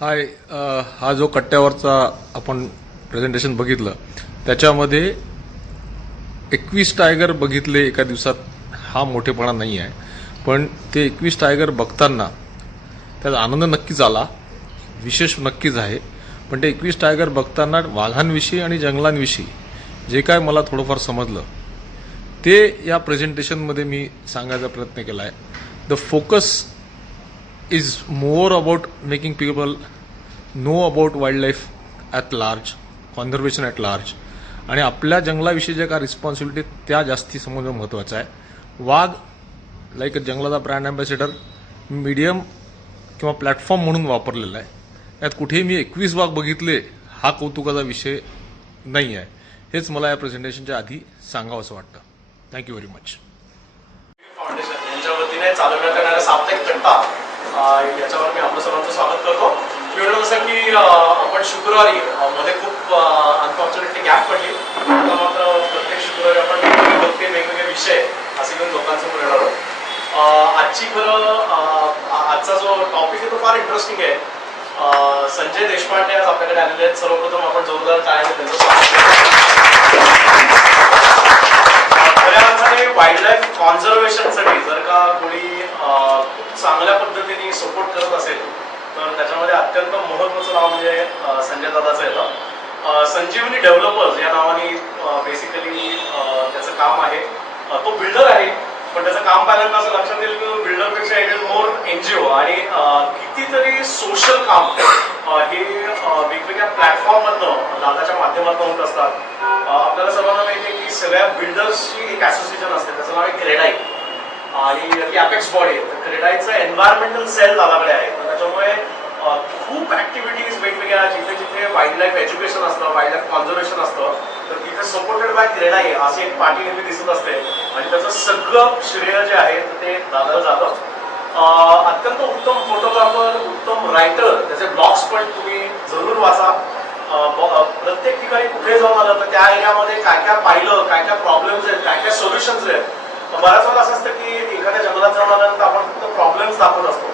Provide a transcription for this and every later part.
हाय. हा जो कट्ट्यावरचा आपण प्रेझेंटेशन बघितलं त्याच्यामध्ये 21 टायगर बघितले एका दिवसात, हा मोठेपणा नाही आहे. पण ते 21 टायगर बघताना त्याचा आनंद नक्कीच आला, विशेष नक्कीच आहे. पण ते 21 टायगर बघताना वाघांविषयी आणि जंगलांविषयी जे काय मला थोडंफार समजलं ते या प्रेझेंटेशनमध्ये मी सांगायचा प्रयत्न केला आहे. The focus is more about making people know about wildlife at large, conservation at large, आणि आपल्या जंगलाविषयी ज्या काय रिस्पॉन्सिबिलिटी त्या जास्ती समजणं महत्त्वाचं आहे. वाघ लाईक जंगलाचा ब्रँड अँबॅसेडर मीडियम किंवा प्लॅटफॉर्म म्हणून वापरलेला आहे. यात कुठेही मी 21 वाघ बघितले हा कौतुकाचा विषय नाही आहे. हेच मला या प्रेझेंटेशनच्या आधी सांगावं असं वाटतं. Thank you very much. फाउंडेशन यांच्या वतीने चालवण्यात येणाऱ्या साप्ताहिक कट्टा याच्यावर मी आपलं सर्वांचं स्वागत करतो. मी म्हणलं जसं की आपण शुक्रवारी मध्ये खूप अनफॉर्च्युनेटली गॅप पडली, आता मात्र प्रत्येक शुक्रवारी आपण वेगवेगळे विषय असे घेऊन लोकांसमोर येणार आहोत. आजची आजचा जो टॉपिक आहे तो फार इंटरेस्टिंग आहे. संजय देशपांडे आज आपल्याकडे आलेले आहेत. सर्वप्रथम आपण जोरदार टाळ्या त्यांचं खऱ्या अर्थाने वाईल्ड लाईफ कॉन्झर्वेशनसाठी जर का कोणी चांगल्या पद्धतीने सपोर्ट करत असेल तर त्याच्यामध्ये अत्यंत महत्त्वाचं नाव म्हणजे संजय दादाचं येतं. संजीवनी डेव्हलपर्स या नावाने बेसिकली त्याचं काम आहे. तो बिल्डर आहे, पण त्याचं काम पाहिल्यानंतर असं लक्षात येईल की बिल्डरपेक्षा इट इज मोर एनजीओ आणि कितीतरी सोशल काम हे वेगवेगळ्या प्लॅटफॉर्ममधनं दादाच्या माध्यमातून होत असतात. आपल्याला सर्वांना माहिती आहे की सगळ्या बिल्डर्सची एक असोसिएशन असते, त्याचं नाव आहे क्रेडाई आणि ती अपेक्स बॉडी आहे. तर क्रेडाईचं एन्व्हायरमेंटल सेल दादाकडे आहे. तर त्याच्यामुळे खूप ऍक्टिव्हिटीज वेगवेगळ्या जिथे जिथे वाईल्ड लाईफ एज्युकेशन असतं, वाईल्ड लाईफ कॉन्झर्वेशन असतं, तर तिथे सपोर्टेड बाय क्रेडाई अशी एक पार्टी नेहमी दिसत असते आणि त्याचं सगळं श्रेय जे आहे ते दादाला जातं. अत्यंत उत्तम फोटोग्राफर, उत्तम रायटर, त्याचे ब्लॉग्स पण तुम्ही जरूर वाचा. प्रत्येक ठिकाणी कुठे जाऊन आलं तर त्या एरियामध्ये काय काय पाहिलं, काय काय प्रॉब्लेम्स आहेत, काय काय सोल्युशन्स आहेत. बऱ्याच वेळा असं असतं की एखाद्या जंगलात जाऊन आल्यानंतर आपण फक्त प्रॉब्लेम्स दाखवत असतो,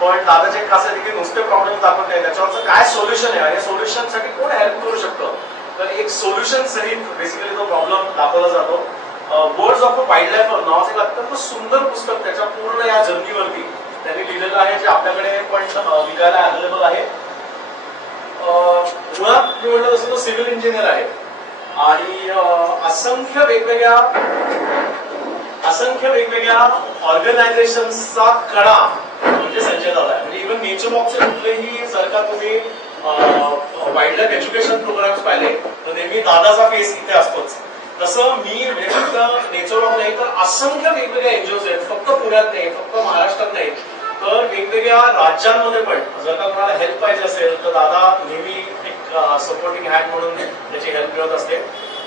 पण दादाचे एक खास आहे की नुसते प्रॉब्लेम दाखवत नाही, त्याच्यावरचं काय सोल्युशन आहे आणि सोल्युशनसाठी कोण हेल्प करू शकतं. तर एक सोल्युशन सहित बेसिकली तो प्रॉब्लेम दाखवला जातो. Words of a wild life नावाचं एक अत्यंत सुंदर पुस्तक त्याच्या पूर्ण या जर्नीवरती त्यांनी लिहिलेलं आहे, जे आपल्याकडे पण विकायला अवेलेबल आहे. मुळात मी म्हटलं तसं तो सिव्हिल इंजिनियर आहे आणि असंख्य वेगवेगळ्या ऑर्गनायझेशनचा कणा म्हणजे संजय दादा आहे. म्हणजे इव्हन नेचर वॉकचे कुठलेही जर का तुम्ही वाईल्ड लाईफ एज्युकेशन प्रोग्राम्स पाहिले तर नेहमी दादाचा फेस इथे असतोच. तसं मी म्हणजे फक्त नेचर वॉक नाही तर असंख्य वेगवेगळ्या एनजीओज आहेत, फक्त पुण्यात नाही, फक्त महाराष्ट्रात नाही, तर वेगवेगळ्या राज्यांमध्ये पण जर का कोणाला हेल्प पाहिजे असेल तर दादा नेहमी एक सपोर्टिंग हँड म्हणून त्याची हेल्प मिळत असते.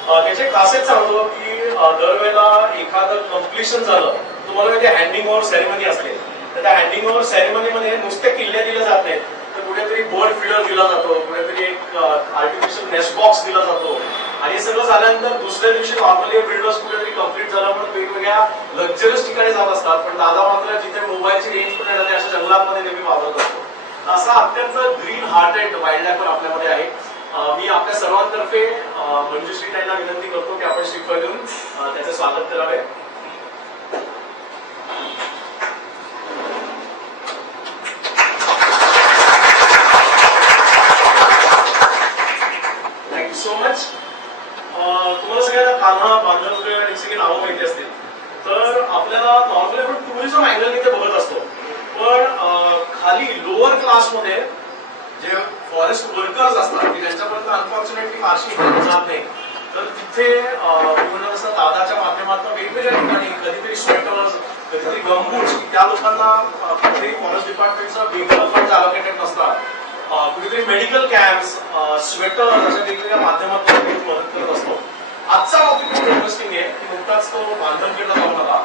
त्याचे खासियत सांगतो की दरवेळेला एखादं कम्प्लिशन झालं, तुम्हाला माहिती हँडिंग ओव्हर सेरेमनी असते, तर त्या हँडिंग ओव्हर सेरेमनीमध्ये नुसते किल्ले दिले जात नाहीत, तर कुठेतरी बर्ड फीडर दिला जातो, कुठेतरी एक आर्टिफिशियल नेस्ट बॉक्स दिला जातो आणि सगळं झाल्यानंतर दुसऱ्या दिवशी नॉर्मली बिल्डर्स कुठेतरी कम्प्लीट झालं म्हणून वेगवेगळ्या लक्झरियस ठिकाणी जात असतात, पण दादा मात्र जिथे मोबाईलची रेंज पण येणार अशा जंगलांमध्ये नेहमी वावरत असतो. असा अत्यंत ग्रीन हार्टेड वाईल्ड लाईफ आपल्यामध्ये आहे. मी आपल्या सर्वांतर्फे मंजुश्री ताईंना विनंती करतो की आपण श्रीफळ देऊन त्याचे स्वागत करावे. Thank you so much. तुम्हाला सगळ्यांना कान्हा, बांधवगड आणि सगळी नावं माहिती असतील, तर आपल्याला नॉर्मली आपण टुरिझम अँगल इथे बघत असतो, पण खाली लोअर क्लासमध्ये जे फॉरेस्ट वर्कर्स असतात की ज्यांच्यापर्यंत अनफॉर्च्युनेटली फारशी जात नाही, तर तिथे जसं दादाच्या माध्यमातून वेगवेगळ्या ठिकाणी कधीतरी स्वेटर्स, कधीतरी गमबूट्स, त्या लोकांना कुठेही फॉरेस्ट डिपार्टमेंटचं वेगळं फंड अलोकेटेड नसतात, कुठेतरी मेडिकल कॅम्प्स, स्वेटर अशा वेगवेगळ्या माध्यमातून मदत करत असतो. आजचा टॉपिक खूप इंटरेस्टिंग आहे की नुकताच तो बांधवगडला जाऊन आला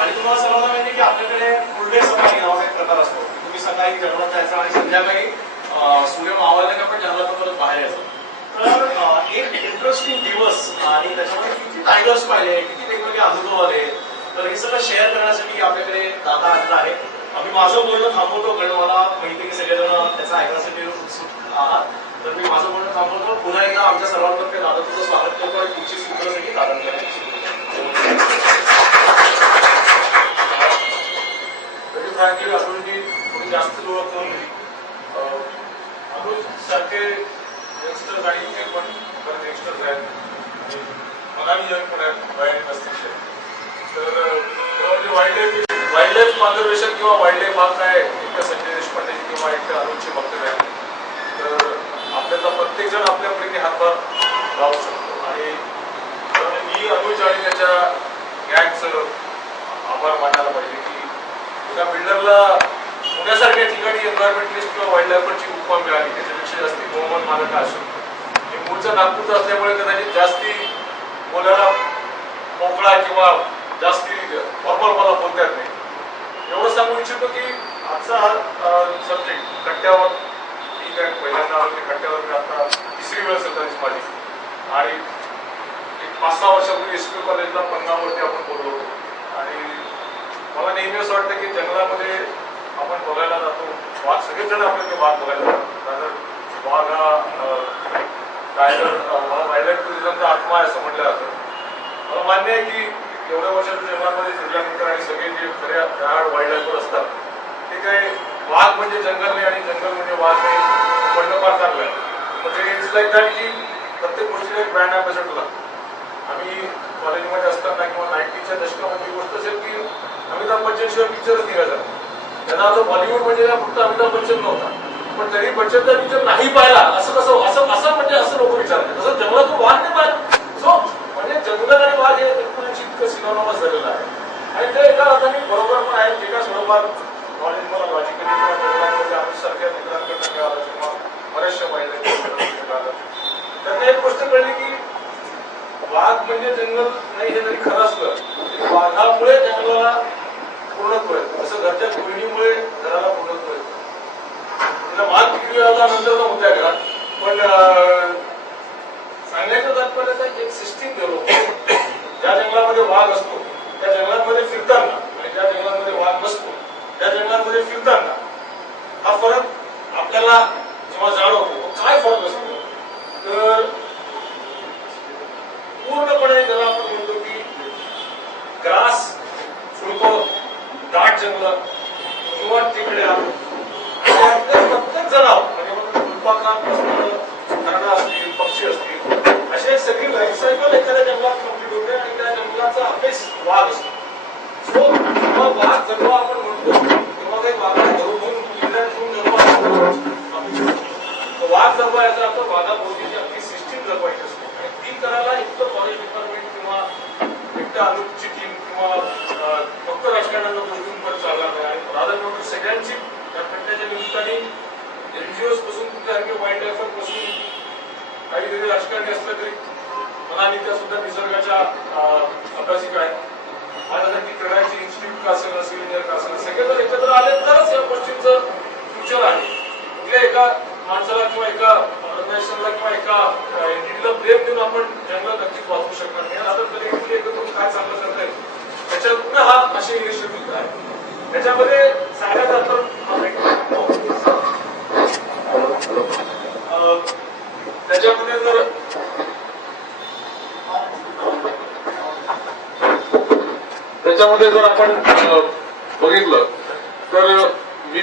आणि तुम्हाला सर्वांना माहिती की आपल्याकडे फुल डे सफारी नावाचा एक प्रकार असतो. तुम्ही सकाळी जंगलात जायचं आणि संध्याकाळी सूर्य मावळला का पण जंगलात परत बाहेर यायचं. तर एक इंटरेस्टिंग दिवस आणि त्याच्यामध्ये किती टायगर्स पाहिले, किती वेगवेगळे अनुभव आले, तर हे सगळं शेअर करण्यासाठी आपल्याकडे दादा आलेला आहे. आम्ही माझं बोलणं थांबवतो कारण मला माहिती आहे की सगळेजण त्याचं ऐकण्यासाठी उत्सुक आहात. तर मी माझं बोलणं थांबवतो. पुन्हा एकदा आमच्या सर्वांतर्फे दादा तुझं स्वागत करतो आणि पुढची सूत्रासाठी दादांकडे तरी फ्रँकली अजूनही थोडी जास्त ओळख करून दिली. अजून सारखे यंगस्टर्स आणि ते पण बरेच यंगस्टर्स आहेत. मला मी यंग पण आहे वयाने 35. तर वाईल्ड लाईफ कॉन्झर्वेशन किंवा वाईल्ड लाईफ हा काय एकट्या संजय देशपांडे किंवा एकट्या अनुजची वक्तव्य आहे. तर आपल्याला प्रत्येक जण आपल्यापैकी हातभार लावू शकतो आणि मी अनुज आणि त्याच्या गँगचं आभार मानायला पाहिजे की एका बिल्डरला पुण्यासारख्या ठिकाणी एन्व्हायरमेंटलिस्ट किंवा वाईल्ड लाईफरची उपमा मिळाली. त्याच्यापेक्षा जास्ती मोहम्मद मालक असू शकतो. मी मूळचा नागपूरचा असल्यामुळे कदाचित जास्ती बोलायला मोकळा किंवा जास्ती फॉर्मल मला बोलता येत नाही. एवढं सांगू इच्छितो की आजचा हा सब्जेक्ट कट्ट्यावर मी काय पहिल्यांदा आलो की कट्ट्यावर मी आता 3री वेळ सत्तावीस माझी आणि एक 5-6 वर्षापूर्वी एसपी कॉलेजला पन्नावरती आपण बोललो होतो. आणि मला नेहमी असं वाटतं की जंगलामध्ये आपण बघायला जातो. वाघ सगळेच जण आपल्याला ते वाघ बघायला जातात. वाघ हा टायगर वाईल्ड लाईफ टुरिझमचा आत्मा आहे असं म्हटलं जातं. मला मान्य आहे की एवढ्या वर्षाच्या जंगलामध्ये फिरल्यानंतर आणि सगळे जे खऱ्या राहाड वाईल्ड लाईफवर असतात ते काय वाघ म्हणजे जंगल नाही आणि जंगल म्हणजे वाघ नाही म्हणणं फार चांगलं आहे. म्हणजे इट्स लाईक दॅट की प्रत्येक गोष्टीला एक ब्रँड अँबॅसेडर लागतो. आम्ही कॉलेजमध्ये असताना किंवा 90च्या दशकामध्ये गोष्ट असेल की अमिताभ बच्चन शिवाय पिक्चरच निघायचा. त्यांना आता बॉलिवूड म्हणजे फक्त अमिताभ बच्चन नव्हता पण तरी बच्चनचा पिक्चर नाही पाहिला असं कसं असं म्हणजे असं लोक विचारतात. तसं जंगलातून वाघ नाही पाहिला. सो म्हणजे जंगल आणि वाघ हे एकमेकांशी इतकं सिनॉनिमस झालेलं आहे आणि ते एका अर्थाने बरोबर पण आहे. जे काय थोडंफार नॉलेज मला लॉजिकली किंवा जंगलांमध्ये आमच्यासारख्या मित्रांकडनं मिळालं किंवा बऱ्याचशा मिळालं त्यांना एक गोष्ट कळली की वाघ म्हणजे जंगल नाही हे जरी खरं असलं तरी वाघामुळे जंगलाला पूर्णत्व आहे. जसं घरच्या गृहिणीमुळे घराला पूर्णत्व आहे. तिला वाघ विक्री आला नंतर होत्या घरात पण सांगण्याचं तात्पर्य एक सिस्टीम डेव्हलप. ज्या जंगलामध्ये वाघ असतो त्या जंगलामध्ये फिरताना आणि ज्या जंगलामध्ये वाघ नसतो त्या जंगलामध्ये फिरताना हा फरक आपल्याला जेव्हा जाणवतो काय फरक असतो तर पूर्णपणे ज्याला आपण म्हणतो की ग्रास झुडपं दाट जंगल किंवा टिकड्या प्रत्येक जनावर म्हणजे फुलपाखरांपासून हरणं असतील पक्षी असतील अशी सगळी लाईफसायकल एखाद्या जंगलात कंप्लीट होते आणि त्या जंगलाचा अभ्यास वाघ असतो. सो जेव्हा वाघ जन्म आपण म्हणतो तेव्हा काही वाघाला धरून ठेवून जन्म वाघ जन्म याचा अर्थ वाघाभोवतीची अगदी सिस्टीम जगवायची असते आणि ती करायला एकतर फॉरेस्ट डिपार्टमेंट किंवा एकट्या अनुपची टीम किंवा फक्त राजकारण्यांना बोलून पण चालणार नाही. आणि प्राधान्य सगळ्यांची त्या कट्ट्याच्या निमित्ताने एनजीओज पासून कुठे वाईल्ड लाईफ पासून काही जरी राजकारणी असलं तरी मला त्या सुद्धा निसर्गाच्या अभ्यासिका आहे. माझ्यासाठी क्रीडाची इन्स्टिट्यूट का असेल सिनियर का असेल सगळेजण एकत्र आले तरच या गोष्टींचं फ्युचर आहे. कुठल्या एका माणसाला किंवा एका ऑर्गनायझेशनला किंवा एका एंटिटीला ब्रेक देऊन आपण जंगल नक्कीच वाचवू शकणार नाही. आता कधी एकत्र काय चांगलं करता येईल त्याच्यातून हा असे इनिशिएटिव्ह आहे. त्याच्यामध्ये सांगायचं तर त्याच्यामध्ये जर आपण बघितलं तर मी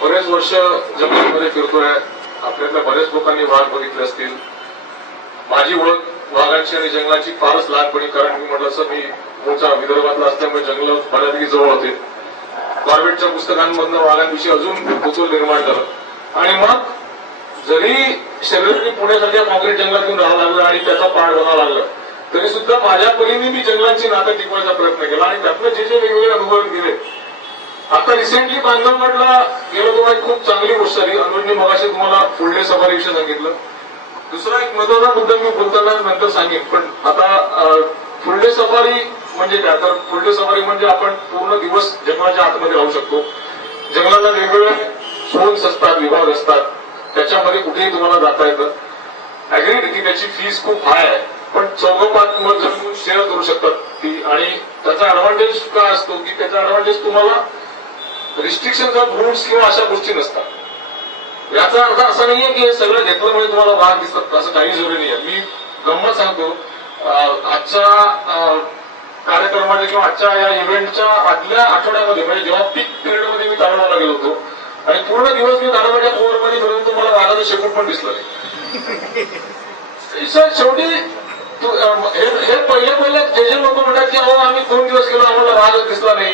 बरेच वर्ष जंगलामध्ये फिरतोय. आपल्यातल्या बऱ्याच लोकांनी वाघ बघितले असतील. माझी ओळख वाघांची आणि जंगलाची फारच लहानपणी कारण मी म्हटलं असं मी मूळचा विदर्भातला असल्यामुळे जंगल बऱ्यापैकी जवळ होते. गॉर्मेंटच्या पुस्तकांमधनं वाघांविषयी अजून कुतूहल निर्माण झालं आणि मग जरी शरीराने पुण्यासारख्या कॉन्क्रीट जंगलातून राहावं लागलं आणि त्याचा पाठ बनावं लागलं तरी सुद्धा माझ्या परीने मी जंगलांची नातं टिकवायचा प्रयत्न केला आणि त्यातनं जे जे वेगवेगळे अनुभव गेले. आता रिसेंटली बांधवगडला गेलो तेव्हा एक खूप चांगली गोष्ट झाली. अनुजने मगाशी तुम्हाला फुलडे सफारी विषयी सांगितलं. दुसरा एक महत्वाचा मुद्दा मी बोलताना नंतर सांगेन पण आता फुलडे सफारी म्हणजे काय तर फुलडे सफारी म्हणजे आपण पूर्ण दिवस जंगलाच्या आतमध्ये राहू शकतो. जंगलाला वेगवेगळे झोन्स असतात विभाग असतात त्याच्यामध्ये कुठेही तुम्हाला जाता येतं. अग्रीड की त्याची फीस खूप हाय आहे पण चौघपात मग जमीन शेअर करू शकतात ती आणि त्याचा ऍडव्हान्टेज काय असतो की त्याचा ऍडव्हान्टेज तुम्हाला रिस्ट्रिक्शन ऑफ रूल्स किंवा अशा गोष्टी नसतात. याचा अर्थ असा नाहीये की हे सगळं घेतलं म्हणजे तुम्हाला वाघ दिसतात, असं काही जरुरी नाहीये. मी गंमत सांगतो, आजच्या कार्यक्रमाच्या किंवा आजच्या या इव्हेंटच्या आदल्या आठवड्यामध्ये म्हणजे जेव्हा पीक पिरियडमध्ये मी ताडोबाला गेलो होतो आणि पूर्ण दिवस मी ताडोबाच्या कोवरमध्ये फिरवतो, मला वाघाचं शेपूट पण दिसलं नाही. शेवटी हे पहिले जे लोक म्हणतात की अहो आम्ही 2 दिवस गेलो आम्हाला वाघ दिसला नाही,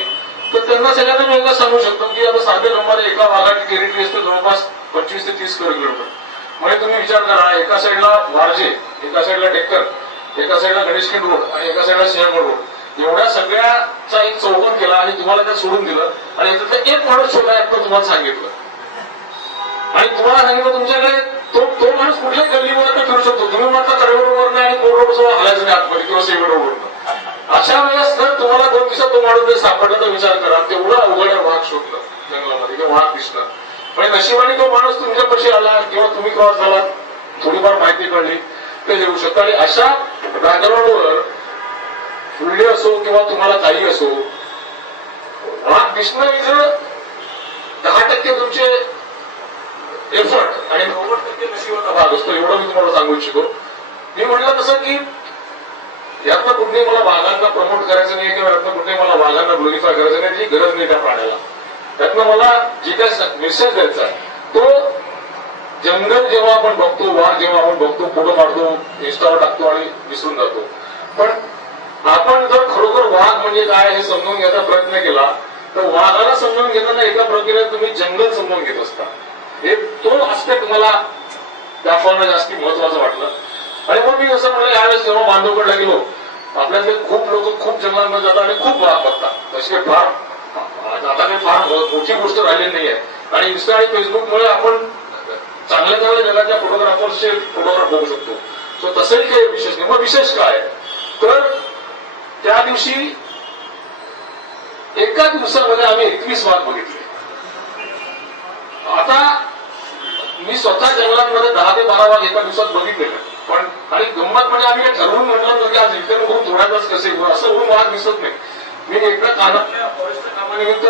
तर त्यांना सगळ्यांना मी एकदा सांगू शकतो की आता साध्या क्रमाने एका वाघाची टेरिटरी असते जवळपास 25 ते 30 किलोमीटर. म्हणजे तुम्ही विचार करा, एका साईडला वारजे, एका साईडला डेक्कन, एका साईडला गणेशखिंड रोड आणि एका साईडला सिंहगड रोड, एवढ्या सगळ्याचा एक चौकन केला आणि तुम्हाला त्यात सोडून दिलं आणि याच्यातलं एक माणूस छोटा आहे तुम्हाला सांगितलं आणि तुम्हाला सांगितलं तुमच्याकडे तो माणूस कुठल्याही गल्लीवर फिरू शकतो. तुम्ही म्हणता तळेवरवर नाही आणि कोर रोड हलायचं नाही आतमध्ये किंवा सेवेड रोडवरनं. अशा वेळेस जर तुम्हाला 2 दिवसात तो माणूस जर सापडला तर विचार करा, तेवढं अवघड वाघ शोधलं जंगलामध्ये किंवा वाघ दिसला. म्हणजे नशिबाने तो माणूस तुमच्यापाशी आला किंवा तुम्ही क्रॉस झाला, थोडीफार माहिती कळली ते देऊ शकतो. आणि अशा बॅकग्राऊंडवर व्हिडिओ असो किंवा तुम्हाला काही असो, वाघ दिसणं इथं 10% तुमचे एफर्ट आणि 90% नशिबाचा भाग असतो, एवढं मी तुम्हाला सांगू इच्छितो. मी म्हटलं तसं की यातनं कुठे मला वाघांना प्रमोट करायचं नाही किंवा यातनं कुठे मला वाघांना ग्लोरिफाय करायचं नाही, याची गरज नाही त्या प्राण्याला. त्यातनं मला जे काय मेसेज द्यायचा तो, जंगल जेव्हा आपण बघतो, वाघ जेव्हा आपण बघतो, फोटो काढतो, इंस्टावर टाकतो आणि विसरून जातो. पण आपण जर खरोखर वाघ म्हणजे काय हे समजून घ्यायचा प्रयत्न केला तर वाघाला समजून घेताना एका प्रक्रियेत तुम्ही जंगल समजून घेत असता. हे तो आस्पेक्ट मला दाखवणं जास्ती महत्वाचं वाटलं. आणि मग मी असं म्हणलं, यावेळेस जेव्हा बांधवगडला गेलो, आपल्यातले खूप लोक खूप जंगलांमध्ये जातात आणि खूप वाघ बघतात. तशी फार आता काही फार मोठी गोष्ट राहिलेली नाहीये आणि इन्स्टा आणि फेसबुकमुळे आपण चांगल्या चांगल्या जगातल्या फोटोग्राफर्सचे फोटोग्राफ बघू शकतो. सो तसंही काही विशेष नाही. मग विशेष काय तर त्या दिवशी एका दिवसामध्ये आम्ही 21 वाघ बघितले. आता मी स्वतः जंगलांमध्ये 10 ते 12 वाघ एका दिवसात बघितलेले. पण आणि गंमत म्हणजे आम्ही ठरवून म्हटलं की आज रिटर्न करून थोड्या तास कसे असं होऊन वाघ दिसत नाही. मी एकदा कानातल्या फॉरेस्टच्या कामानिमित्त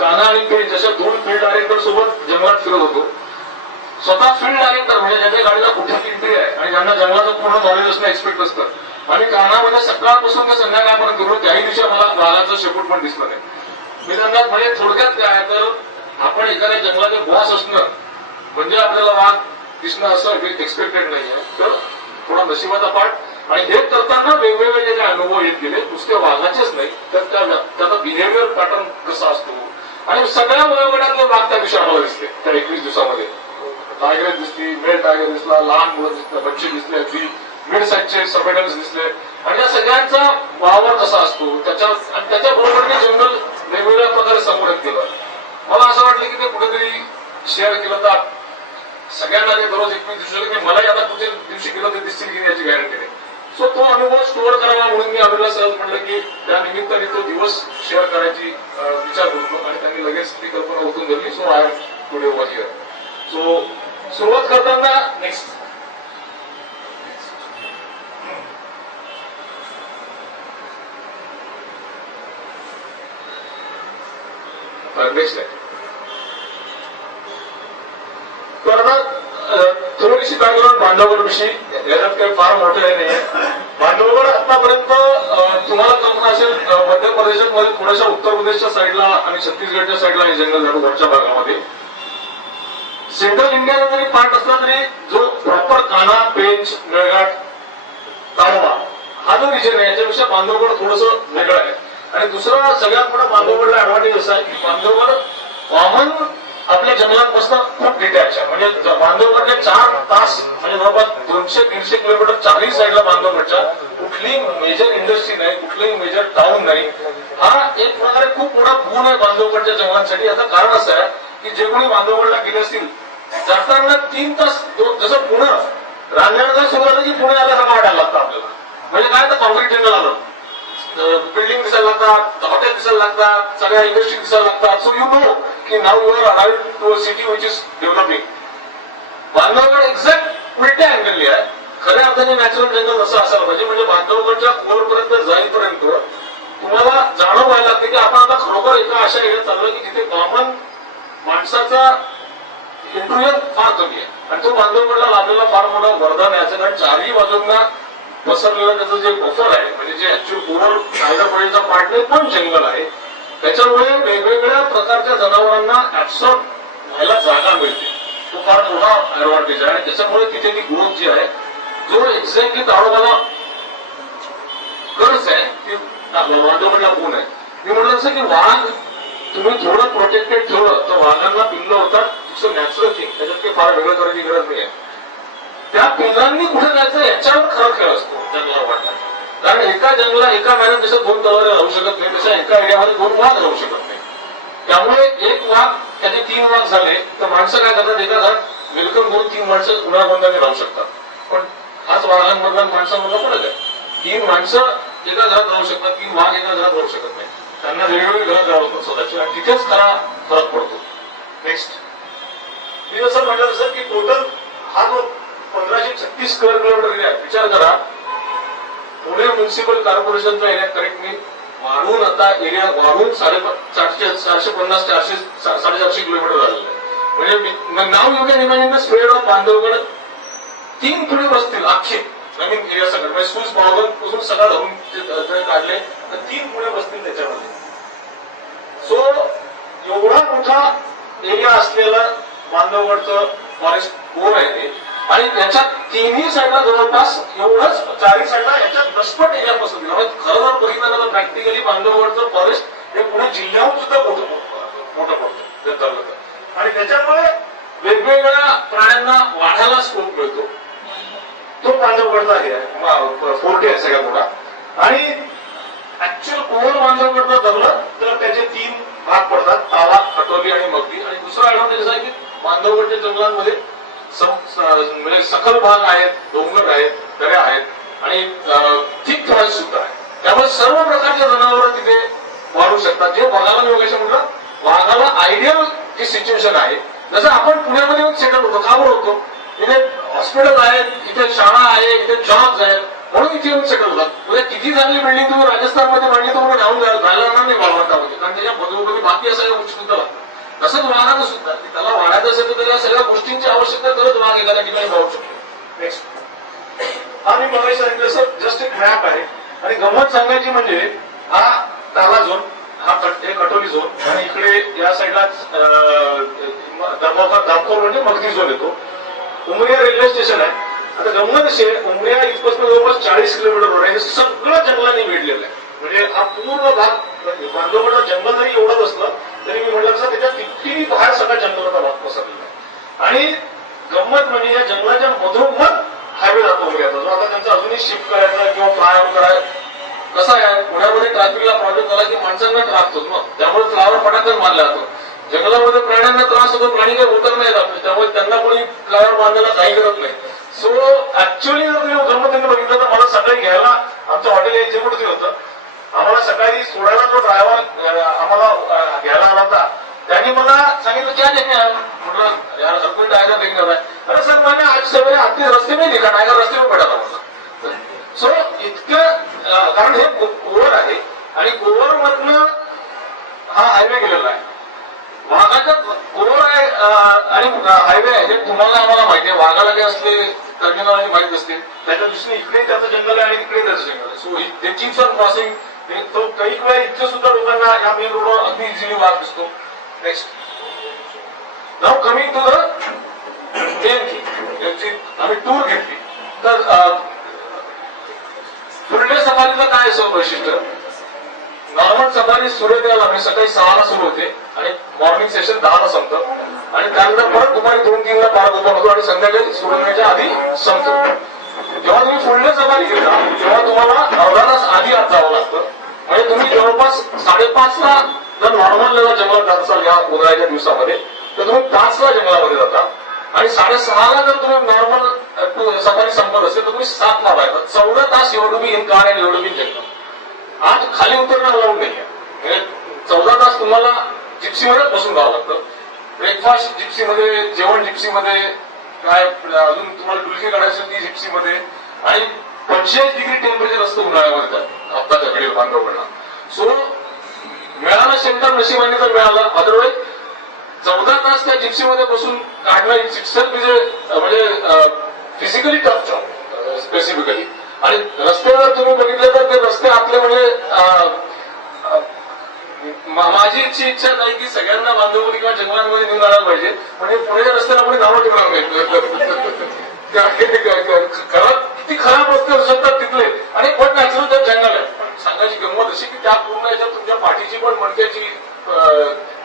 काना आणि पेज अशा 2 फील्ड डायरेक्टर सोबत जंगलात फिरत होतो. स्वतः फील्ड डायरेक्टर म्हणजे ज्याच्या गाडीला कुठे एंट्री आहे आणि ज्यांना जंगलाचं पूर्ण नॉलेज असणं एक्सपेक्ट असतं. आम्ही कानामध्ये सकाळपासून ते संध्याकाळपर्यंत फिरलो, त्याही दिवशी मला वाघाचं शेपूट पण दिसलं नाही. मी त्यांना म्हणजे थोडक्यात काय तर आपण एखाद्या जंगलाचे बॉस असणं म्हणजे आपल्याला वाघ दिसणं असं एक्सपेक्टेड नाहीये. तर थोडा नशिबाचा पाठ. आणि हे करताना वेगवेगळे जे काही अनुभव येत गेले, नुसते वाघाचेच नाही तर त्याचा बिहेवियर पॅटर्न कसा असतो आणि सगळ्या वयोगटातले वाघ त्या दिवशी आम्हाला दिसले. त्या 21 दिवसामध्ये टायगर दिसली, मेल टायगर दिसला, लहान मुलं दिसलं, बच्चे दिसले, अगदी मिड साईजचे सर्वेलन्स दिसले आणि या सगळ्यांचा वावर कसा असतो त्याच्या बरोबर जंगल वेगवेगळ्या प्रकारे समोर येत गेलं. मला असं वाटलं की ते कुठेतरी शेअर केलं तर सगळ्यांना ते दररोज 21 दिवशी की मलाही आता कुठे दिवशी गेलं ते दिसतील की याची गॅरंटी नाही. सो तो अनुभव स्टोअर करावा म्हणून मी अभिला सहज म्हटलं की त्या निमित्ताने तो दिवस शेअर करायची विचार करतो आणि त्यांनी लगेच ती कल्पना उठून धरली. So I am today over here. So सुरुवात करताना नेक्स्ट आहे. तर थोडीशी बॅकग्राऊंड बांधवगडविषयी, याच्यात काही फार मोठं नाहीये. बांधवगड आतापर्यंत तुम्हाला कल्पना असेल मध्य प्रदेशामध्ये थोड्याशा उत्तर प्रदेशच्या साईडला आणि छत्तीसगडच्या साईडला हे जंगल झालं वरच्या भागामध्ये. सेंट्रल इंडियाचा जरी पार्ट असला तरी जो प्रॉपर काना, पेंच, मेळघाट, ताडोबा हा जो रिजन आहे याच्यापेक्षा बांधवगड थोडंसं वेगळं आहे. आणि दुसरा सगळ्यात मोठा बांधवगडला ऍडव्हान्टेज असा आहे की बांधवगड कॉमन आपल्या जंगलांपासून खूप डिटॅच आहे. म्हणजे बांधवगडले 4 तास म्हणजे जवळपास 200-300 किलोमीटर चारही साईडला बांधवगडच्या कुठलीही मेजर इंडस्ट्री नाही, कुठलीही मेजर टाउन नाही. हा एक प्रकारे खूप मोठा गुण आहे बांधवगडच्या जंगलांसाठी. याचं कारण असं आहे की जे कोणी बांधवगडला गेले असतील जाताना 3 तास जसं पुणे रांजणगाव सुरू झालं की पुणे आल्यासारखं वाटायला लागतं आपल्याला. म्हणजे काय तर कॉन्क्रीट जंगल आलं, बिल्डिंग दिसायला लागतात, हॉटेल दिसायला लागतात, सगळ्या इंडस्ट्री दिसायला लागतात. सो यू नो की now you are arrived to a city which is developing. Bandhavgarh exact उलट्या अँगलली आहे. खऱ्या अर्थाने नॅचरल जंगल असं असायला पाहिजे. म्हणजे बांधवगडच्या खोरपर्यंत जाईपर्यंत तुम्हाला जाणवायला लागते की आपण आता खरोखर एका अशा एरियात चाललोय की जिथे कॉमन माणसाचा इंट्रुजन फार कमी आहे आणि तो बांधवगडला लाभलेला फार मोठा वरदान आहे. कारण चारही बाजूंना पसरलेलं त्याचं जे बफर आहे म्हणजे जे ऍक्च्युअल ओव्हर टायगर पार्ट नाही पण जंगल आहे त्याच्यामुळे वेगवेगळ्या प्रकारच्या जनावरांना ऍब्सॉर्ब व्हायला जागा मिळते. तो फार मोठा ऍडव्हान्टेज आहे आणि त्याच्यामुळे तिथे ती ग्रोथ जी आहे जो एक्झॅक्टली ताडोबाला गरज आहे ती बांधवगडला गुण आहे. मी म्हटलं असं की वाघ तुम्ही थोडं प्रोटेक्टेड ठेवलं तर वाघांना पिल्लं होतात. इट्स नॅचरल थिंग, त्याच्यात काही फार वेगळं करायची गरज नाही आहे. त्या पिल्लांनी कुठे जायचं याच्यावर खरं खेळ असतो जंगला वाटला. कारण एका महिन्यात जसं 2 तलवारी राहू शकत नाही तशा एका एरियामध्ये 2 वाघ राहू शकत नाही. त्यामुळे एक वाघ त्याचे 3 वाघ झाले तर माणसं काय करतात एका घरात वेलकम 2-3 माणसं गुन्हागोंदाने राहू शकतात. पण हाच वाघांमधला माणसांमधला फरक आहे. 3 माणसं एका घरात राहू शकतात, 3 वाघ एका घरात राहू शकत नाही. त्यांना वेगवेगळे घरात राहू शकतात स्वतःचे आणि तिथेच खरा फरक पडतो. नेक्स्ट मी जसं म्हटलं तसं की टोटल हा जो 1536 स्क्वेअर किलोमीटर एरिया विचार करा. पुणे म्युन्सिपल कॉर्पोरेशनचा एरिया करेक्ट मी वाढून आता एरिया वाढून 450-450 किलोमीटर झालेलं आहे. म्हणजे now you can imagine the spread of Bandhavgarh 3 Pune बसतील अख्खे नवीन एरिया सगळं म्हणजे सूज बावगड पासून सगळं धरून काढले तर 3 पुणे बसतील त्याच्यामध्ये. सो एवढा मोठा एरिया असलेला बांधवगडचं फॉरेस्ट कोर आहे ते आणि त्याच्या 3ही साईडला जवळपास एवढंच 4ही साईडला याच्या दशपट एरिया पसरली. खरं जर बघितलं तर प्रॅक्टिकली बांधवगडचं फॉरेस्ट हे पुणे जिल्ह्याहून सुद्धा मोठं पडतं. आणि त्याच्यामुळे वेगवेगळ्या प्राण्यांना वाढायला स्कोप मिळतो. तो बांधवगडचा आहे फोर्ट आहे सगळ्यात मोठा. आणि ऍक्च्युअल कोर बांधवगडचा धरलं तर त्याचे 3 भाग पडतात, तावा, खटोली आणि मगदी. आणि दुसरा ऍडव्हान्टेज आहे की बांधवगडच्या जंगलांमध्ये म्हणजे सखल भाग आहेत, डोंगर आहेत, दऱ्या आहेत आणि थिक फॉरेस्ट सुद्धा आहे. त्यामुळे सर्व प्रकारच्या जनावरं तिथे वाढू शकतात. जे वाघाला मी वगैरे म्हटलं वाघाला आयडियल जी सिच्युएशन आहे जसं आपण पुण्यामध्ये येऊन सेटल होतो का बरं होतो. इथे हॉस्पिटल आहेत, इथे शाळा आहे, इथे जॉब्स आहेत म्हणून इथे येऊन सेटल होतात. उद्या किती चांगली बिल्डिंग तुम्ही राजस्थानमध्ये बांधली तुम्हाला राहून जायला नाही वाळवंटामध्ये कारण त्याच्या बदलून बाकी सगळ्या गोष्टी सुद्धा लागतात. तसंच वाघानं सुद्धा त्याला वाढायचं असेल तर त्याला सगळ्या गोष्टींची आवश्यकता करत वाघ एखाद्या ठिकाणी वाढू शकतो. नेक्स्ट हा मी मगाशी सांगितलं सर जस्ट एक मॅप आहे आणि गंमत सांगायची म्हणजे हा ताला झोन, हा कटोली झोन आणि इकडे या साईडला दामखोर म्हणजे मगदी झोन येतो. उमरिया रेल्वे स्टेशन आहे. आता गंमत अशी आहे उमरिया इथपासून जवळपास 40 किलोमीटर रोड आहे. हे सगळं जंगलाने वेढलेलं आहे. म्हणजे हा पूर्ण भाग बांधवगड जंगल जरी एवढं बसलं तरी मी म्हटलं कसं त्याच्या किती बाहेर सगळा जंगलाचा भाग पसरलेला आहे. आणि गंमत म्हणजे या जंगलाच्या मधोमध हायवे जातो उमरियाचा जो आता त्यांचा अजूनही शिफ्ट करायचा किंवा फ्लायओव्हर करायचा. कसं आहे पुण्यामध्ये ट्रॅफिकला प्रॉब्लेम झाला की माणसांना त्रास होतो ना त्यामुळे फ्लावर फटाकन मारला जातो. जंगलामध्ये प्राण्यांना त्रास होतो, प्राणी काही उतर नाही जातो त्यामुळे त्यांना कोणी फ्लावर बांधायला काही करत नाही. सो ऍक्च्युअली जर तुम्ही गंमतीने बघितलं तर मला सकाळी घ्यायला आमचं हॉटेल यायचे कुठे होतं. आम्हाला सकाळी सोडायला जो ड्रायव्हर आम्हाला घ्यायला आला होता त्यांनी मला सांगितलं क्या देखणे म्हटलं यार हर कोई टायगर देखने रहा है. अरे सर मैंने आज सवेरे आपके रस्ते में देखा टायगर रस्ते में पडा था. सो इतकं कारण हे कोवर आहे आणि कोवर मधनं हा हायवे गेलेला आहे. वाघाच्या कोवर आहे आणि हायवे आहे हे तुम्हाला आम्हाला माहिती आहे. वाघाला काही असले टर्मिनॉलॉजी माहित असते त्याच्या दृष्टीने इकडे त्याचं जंगल आहे आणि इकडे त्याचं जंगल आहे. सो ते कीप्स ऑन क्रॉसिंग. तो काही वेळा इतके सुद्धा लोकांना या मेन रोडवर अगदी इझिली वाघ दिसतो. Next now coming to the main thing यांची आम्ही टूर घेतली तर फुलडे सफारीचं काय असं वैशिष्ट्य. नॉर्मल सफारी सुरू द्यायला म्हणजे सकाळी 6ला सुरू होते आणि मॉर्निंग सेशन 10ला संपतं आणि त्यानंतर परत दुपारी 2-3ला पार ओपन होतो आणि संध्याकाळी सुरू होण्याच्या आधी संपतो. जेव्हा तुम्ही फुलडे सफारी घेता तेव्हा तुम्हाला अर्धा तास आधी आत जावं लागतं. म्हणजे तुम्ही जवळपास 5:30ला जर नॉर्मल लेवल जंगलात जात असाल या उन्हाळ्याच्या दिवसामध्ये तर तुम्ही 5ला जंगलामध्ये जाता आणि 6:30ला जर तुम्ही नॉर्मल सफारी संपत असेल तर तुम्ही 7ला बाहेर 14 तास एवढं मी इन कार आणि एवढं मी जंगल. आज खाली उतरणं अलाउड नाहीये. म्हणजे 14 तास तुम्हाला जिप्सीमध्येच बसून राहावं लागतं. ब्रेकफास्ट जिप्सीमध्ये, जेवण जिप्सीमध्ये, काय अजून तुम्हाला डुलकी काढायची ती जिप्सीमध्ये आणि 45 डिग्री टेम्परेचर असतं उन्हाळ्यामध्ये हप्ताच्या कडे बांधवगडला. सो मिळाला शेल्टर नशिबाने तर मिळाला, अदरवाईज 14 तास त्या जिप्सीमध्ये बसून काढणं म्हणजे फिजिकली टफ जॉब स्पेसिफिकली. आणि रस्ते जर तुम्ही बघितले तर ते रस्ते आपले म्हणजे माझी इच्छा नाही की सगळ्यांना बांधवली किंवा जंगलांमध्ये घेऊन जायला पाहिजे, म्हणजे पुण्याच्या रस्त्याला कोणी नावं ठेवणार नाही. किती खराब रस्ते असू शकतात तिथले, आणि पण नॅचरल त्यात जंगल आहे. पण सांगायची गंमत अशी की त्या पूर्ण याच्यात तुमच्या पाठीची पण मणक्याची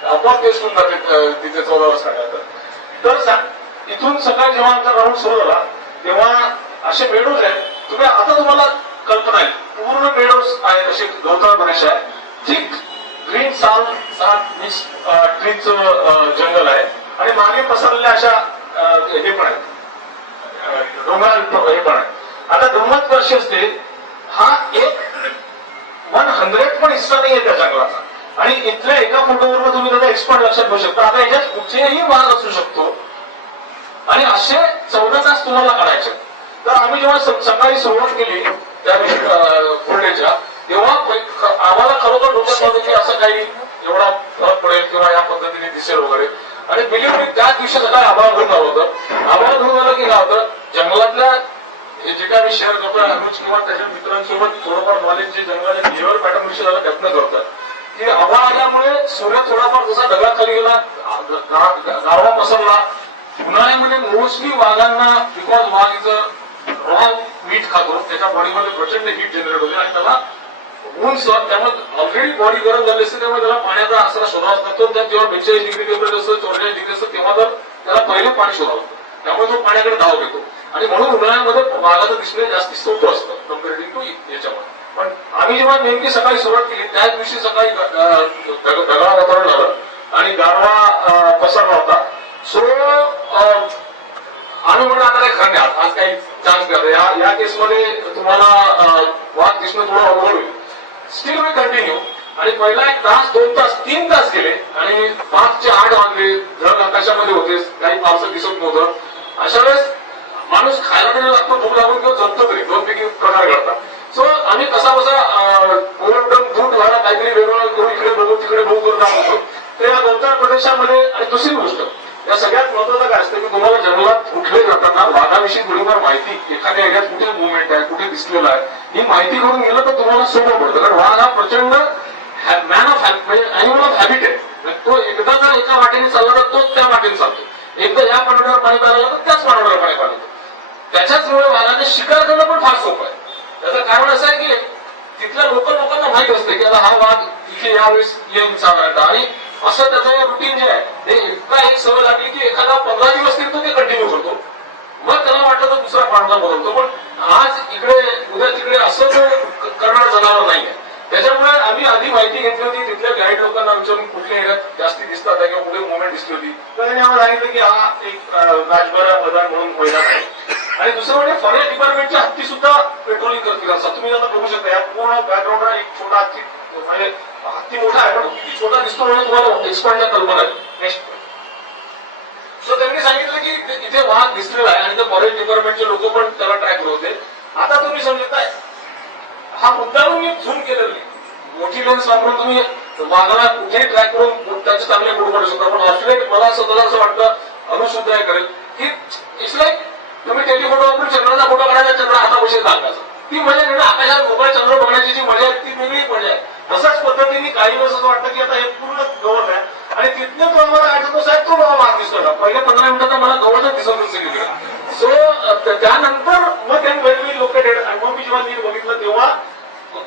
आपोआप टेस्ट होऊन जाते तिथे 14 वाजता काढतात. तर इथून सकाळी जेव्हा आमचा राऊंड सुरू झाला तेव्हा असे मेडोज आहेत, तुम्ही आता तुम्हाला कल्पना आहे पूर्ण मेडोज आहेत, असे गवताळ प्रदेश आहे, थिक ग्रीन साल मिक्स ट्रीचं जंगल आहे, आणि मागे पसरलेल्या अशा हे पण आहेत डोंगराळ हे पण आहे. आता गंमत कशी असते, हा एक 100 पण हिस्सा नाही आहे त्या जंगलाचा, आणि इथल्या एका फोटोवर तुम्ही त्याचा एक्सपर्ट लक्षात घेऊ शकता. आता याच्यात कुठेही वाघ असू शकतो, आणि असे 14 तास तुम्हाला काढायचे. तर आम्ही जेव्हा सकाळी सुरुवात केली त्या फुलडेच्या, तेव्हा आम्हाला खरोखर डोक्यात नव्हतं की असं काही एवढा फरक पडेल किंवा या पद्धतीने दिसेल वगैरे. आणि बिलीव्ह मी त्याच दिवशी सकाळी आभाळ घेऊन आलो होतं. आभाळ घेऊन आलं की काय होतं, जंगलातल्या जे काय मी शेअर करतो अनुज किंवा त्याच्या मित्रांसोबत थोडंफार नॉलेज जे जंगलाच्या बिहेवियर पॅटर्न विषयी झाला प्रयत्न करतात की हवा आल्यामुळे सूर्य थोडाफार जसा दगडाखाली गेला, गारवा पसरला. उन्हाळ्यामध्ये मोस्टली वाघांना, बिकॉज वाघ इज रॉ मीठ खातो, त्याच्या बॉडीमध्ये प्रचंड हीट जनरेट होते आणि त्याला ऊन सहन, त्यामुळे ऑलरेडी बॉडी गरम झाली असते, त्यामुळे त्याला पाण्याचा आसरा शोधावा लागतो. जेव्हा 42 डिग्री टेम्परेचर असतं, 44 डिग्री असतं, तेव्हा तर त्याला पहिले पाणी शोधावं लागतं, त्यामुळे तो पाण्याकडे धाव घेतो. आणि म्हणून उन्हाळ्यामध्ये वाघाचं दिसणे जास्ती सोपं असतं कम्पेरेटिव्ह टू याच्यामध्ये. पण आम्ही जेव्हा नेमकी सकाळी सुरुवात केली त्याच दिवशी सकाळी ढगाळ वातावरण झालं आणि गारवा पसरला होता. सो आम्ही म्हणून आता काही खरं नाही, आज काही चान्स द्या. या केसमध्ये तुम्हाला वाघ दिसणं थोडं अवघड होईल. स्टील वी कंटिन्यू, आणि पहिला 1 तास 2 तास 3 तास गेले, आणि 5 ते 8 वाजले, ढग आकाशामध्ये होते, काही पावसात दिसत नव्हतं. अशा वेळेस माणूस खायला तरी लागतो, भूक लागून किंवा जपतो तरी, 2 पैकी प्रकार घडतात. सो आम्ही कसा दूध व्हायला काहीतरी वेगवेगळं करून इकडे बघू तिकडे बघू करून दाखवतो. तर या गवताळ प्रदेशामध्ये, आणि दुसरी गोष्ट या सगळ्यात महत्वाचं काय असतं की तुम्हाला जंगलात कुठे जाताना वाघाविषयी थोडीफार माहिती, एखाद्या एरियात कुठे मुवमेंट आहे, कुठे दिसलेला आहे, ही माहिती करून गेलं तर तुम्हाला सोपं पडतं. कारण वाघ हा प्रचंड मॅन ऑफ म्हणजे अॅनिमल ऑफ हॅबिट आहे. तो एकदा जर एका वाटेने चालला तर तोच त्या वाटेने चालतो, एकदा या पाण्यावर पाणी प्यायला तर त्याच पाण्यावर पाणी पाहिलं. त्याच्याचमुळे वाघाने शिकार करणं पण फार सोपं आहे. त्याचं कारण असं आहे की तिथल्या लोकांना माहित असते की आता हा वाघ इथे यावेळेस येऊन साधारणतः, आणि असं त्याचं रुटीन जे आहे ते इतका एक सवय लागली की एखादा 15 दिवस तरी तो ते कंटिन्यू करतो. मग त्याला वाटतं तर दुसरा पांढरा बदलतो. पण आज इकडे उद्या तिकडे असं करणारं जनावर नाहीये. त्याच्यामुळे आम्ही आधी माहिती घेतली होती तिथल्या गाईड लोकांना विचारून कुठल्या एरियात जास्ती दिसतात किंवा कुठे मुवमेंट दिसली होती. तर त्यांनी आम्हाला सांगितलं की हा एक राजभरा मैदान म्हणून मैदान आहे. आणि दुसरं म्हणजे फॉरेस्ट डिपार्टमेंटच्या हत्ती सुद्धा पेट्रोलिंग करतील. असं तुम्ही आता बघू शकता, या पूर्ण बॅकग्राऊंडला एक छोटा हत्ती, म्हणजे हत्ती मोठा आहे पण किती छोटा दिसतो म्हणजे तुम्हाला एक्सपर्टला कल्पना आहे. नेक्स्ट. सो त्यांनी सांगितलं की इथे वाघ दिसलेला आहे आणि ते फॉरेस्ट डिपार्टमेंटचे लोक पण त्याला ट्रॅक करत होते. आता तुम्ही समजताय हा मुद्दा मी झूम केलेली मोठी लेन्स वापरून तुम्ही वाघाला कुठेही ट्रॅक करून त्याचे चांगले फोटो काढू शकता. पण ऑस्ट्रेलिया मला स्वतःला असं वाटतं, अनुशुद्ध आहे करेल की इट्स लाईक तुम्ही टेलिफोटो वापरून चंद्राचा फोटो काढायचा, चंद्र हातापाशी दाखवायचा, ती मजा नाही ना. आकाशात मोकळ्या चंद्र बघण्याची जी मजा आहे ती वेगळी मजा आहे. तशाच पद्धतीने काही वेळेस असं वाटतं की आता हे पूर्ण गवत आहे आणि तिथनं तो आम्हाला काय होतो साहेब तो मला वाघ दिसतो. पहिल्या 15 मिनिटात मला गवतच दिसत नसेल. सो त्यानंतर मग त्यांनी वेगवेगळी लोकेटेड, आणि मग मी जेव्हा नीट बघितलं तेव्हा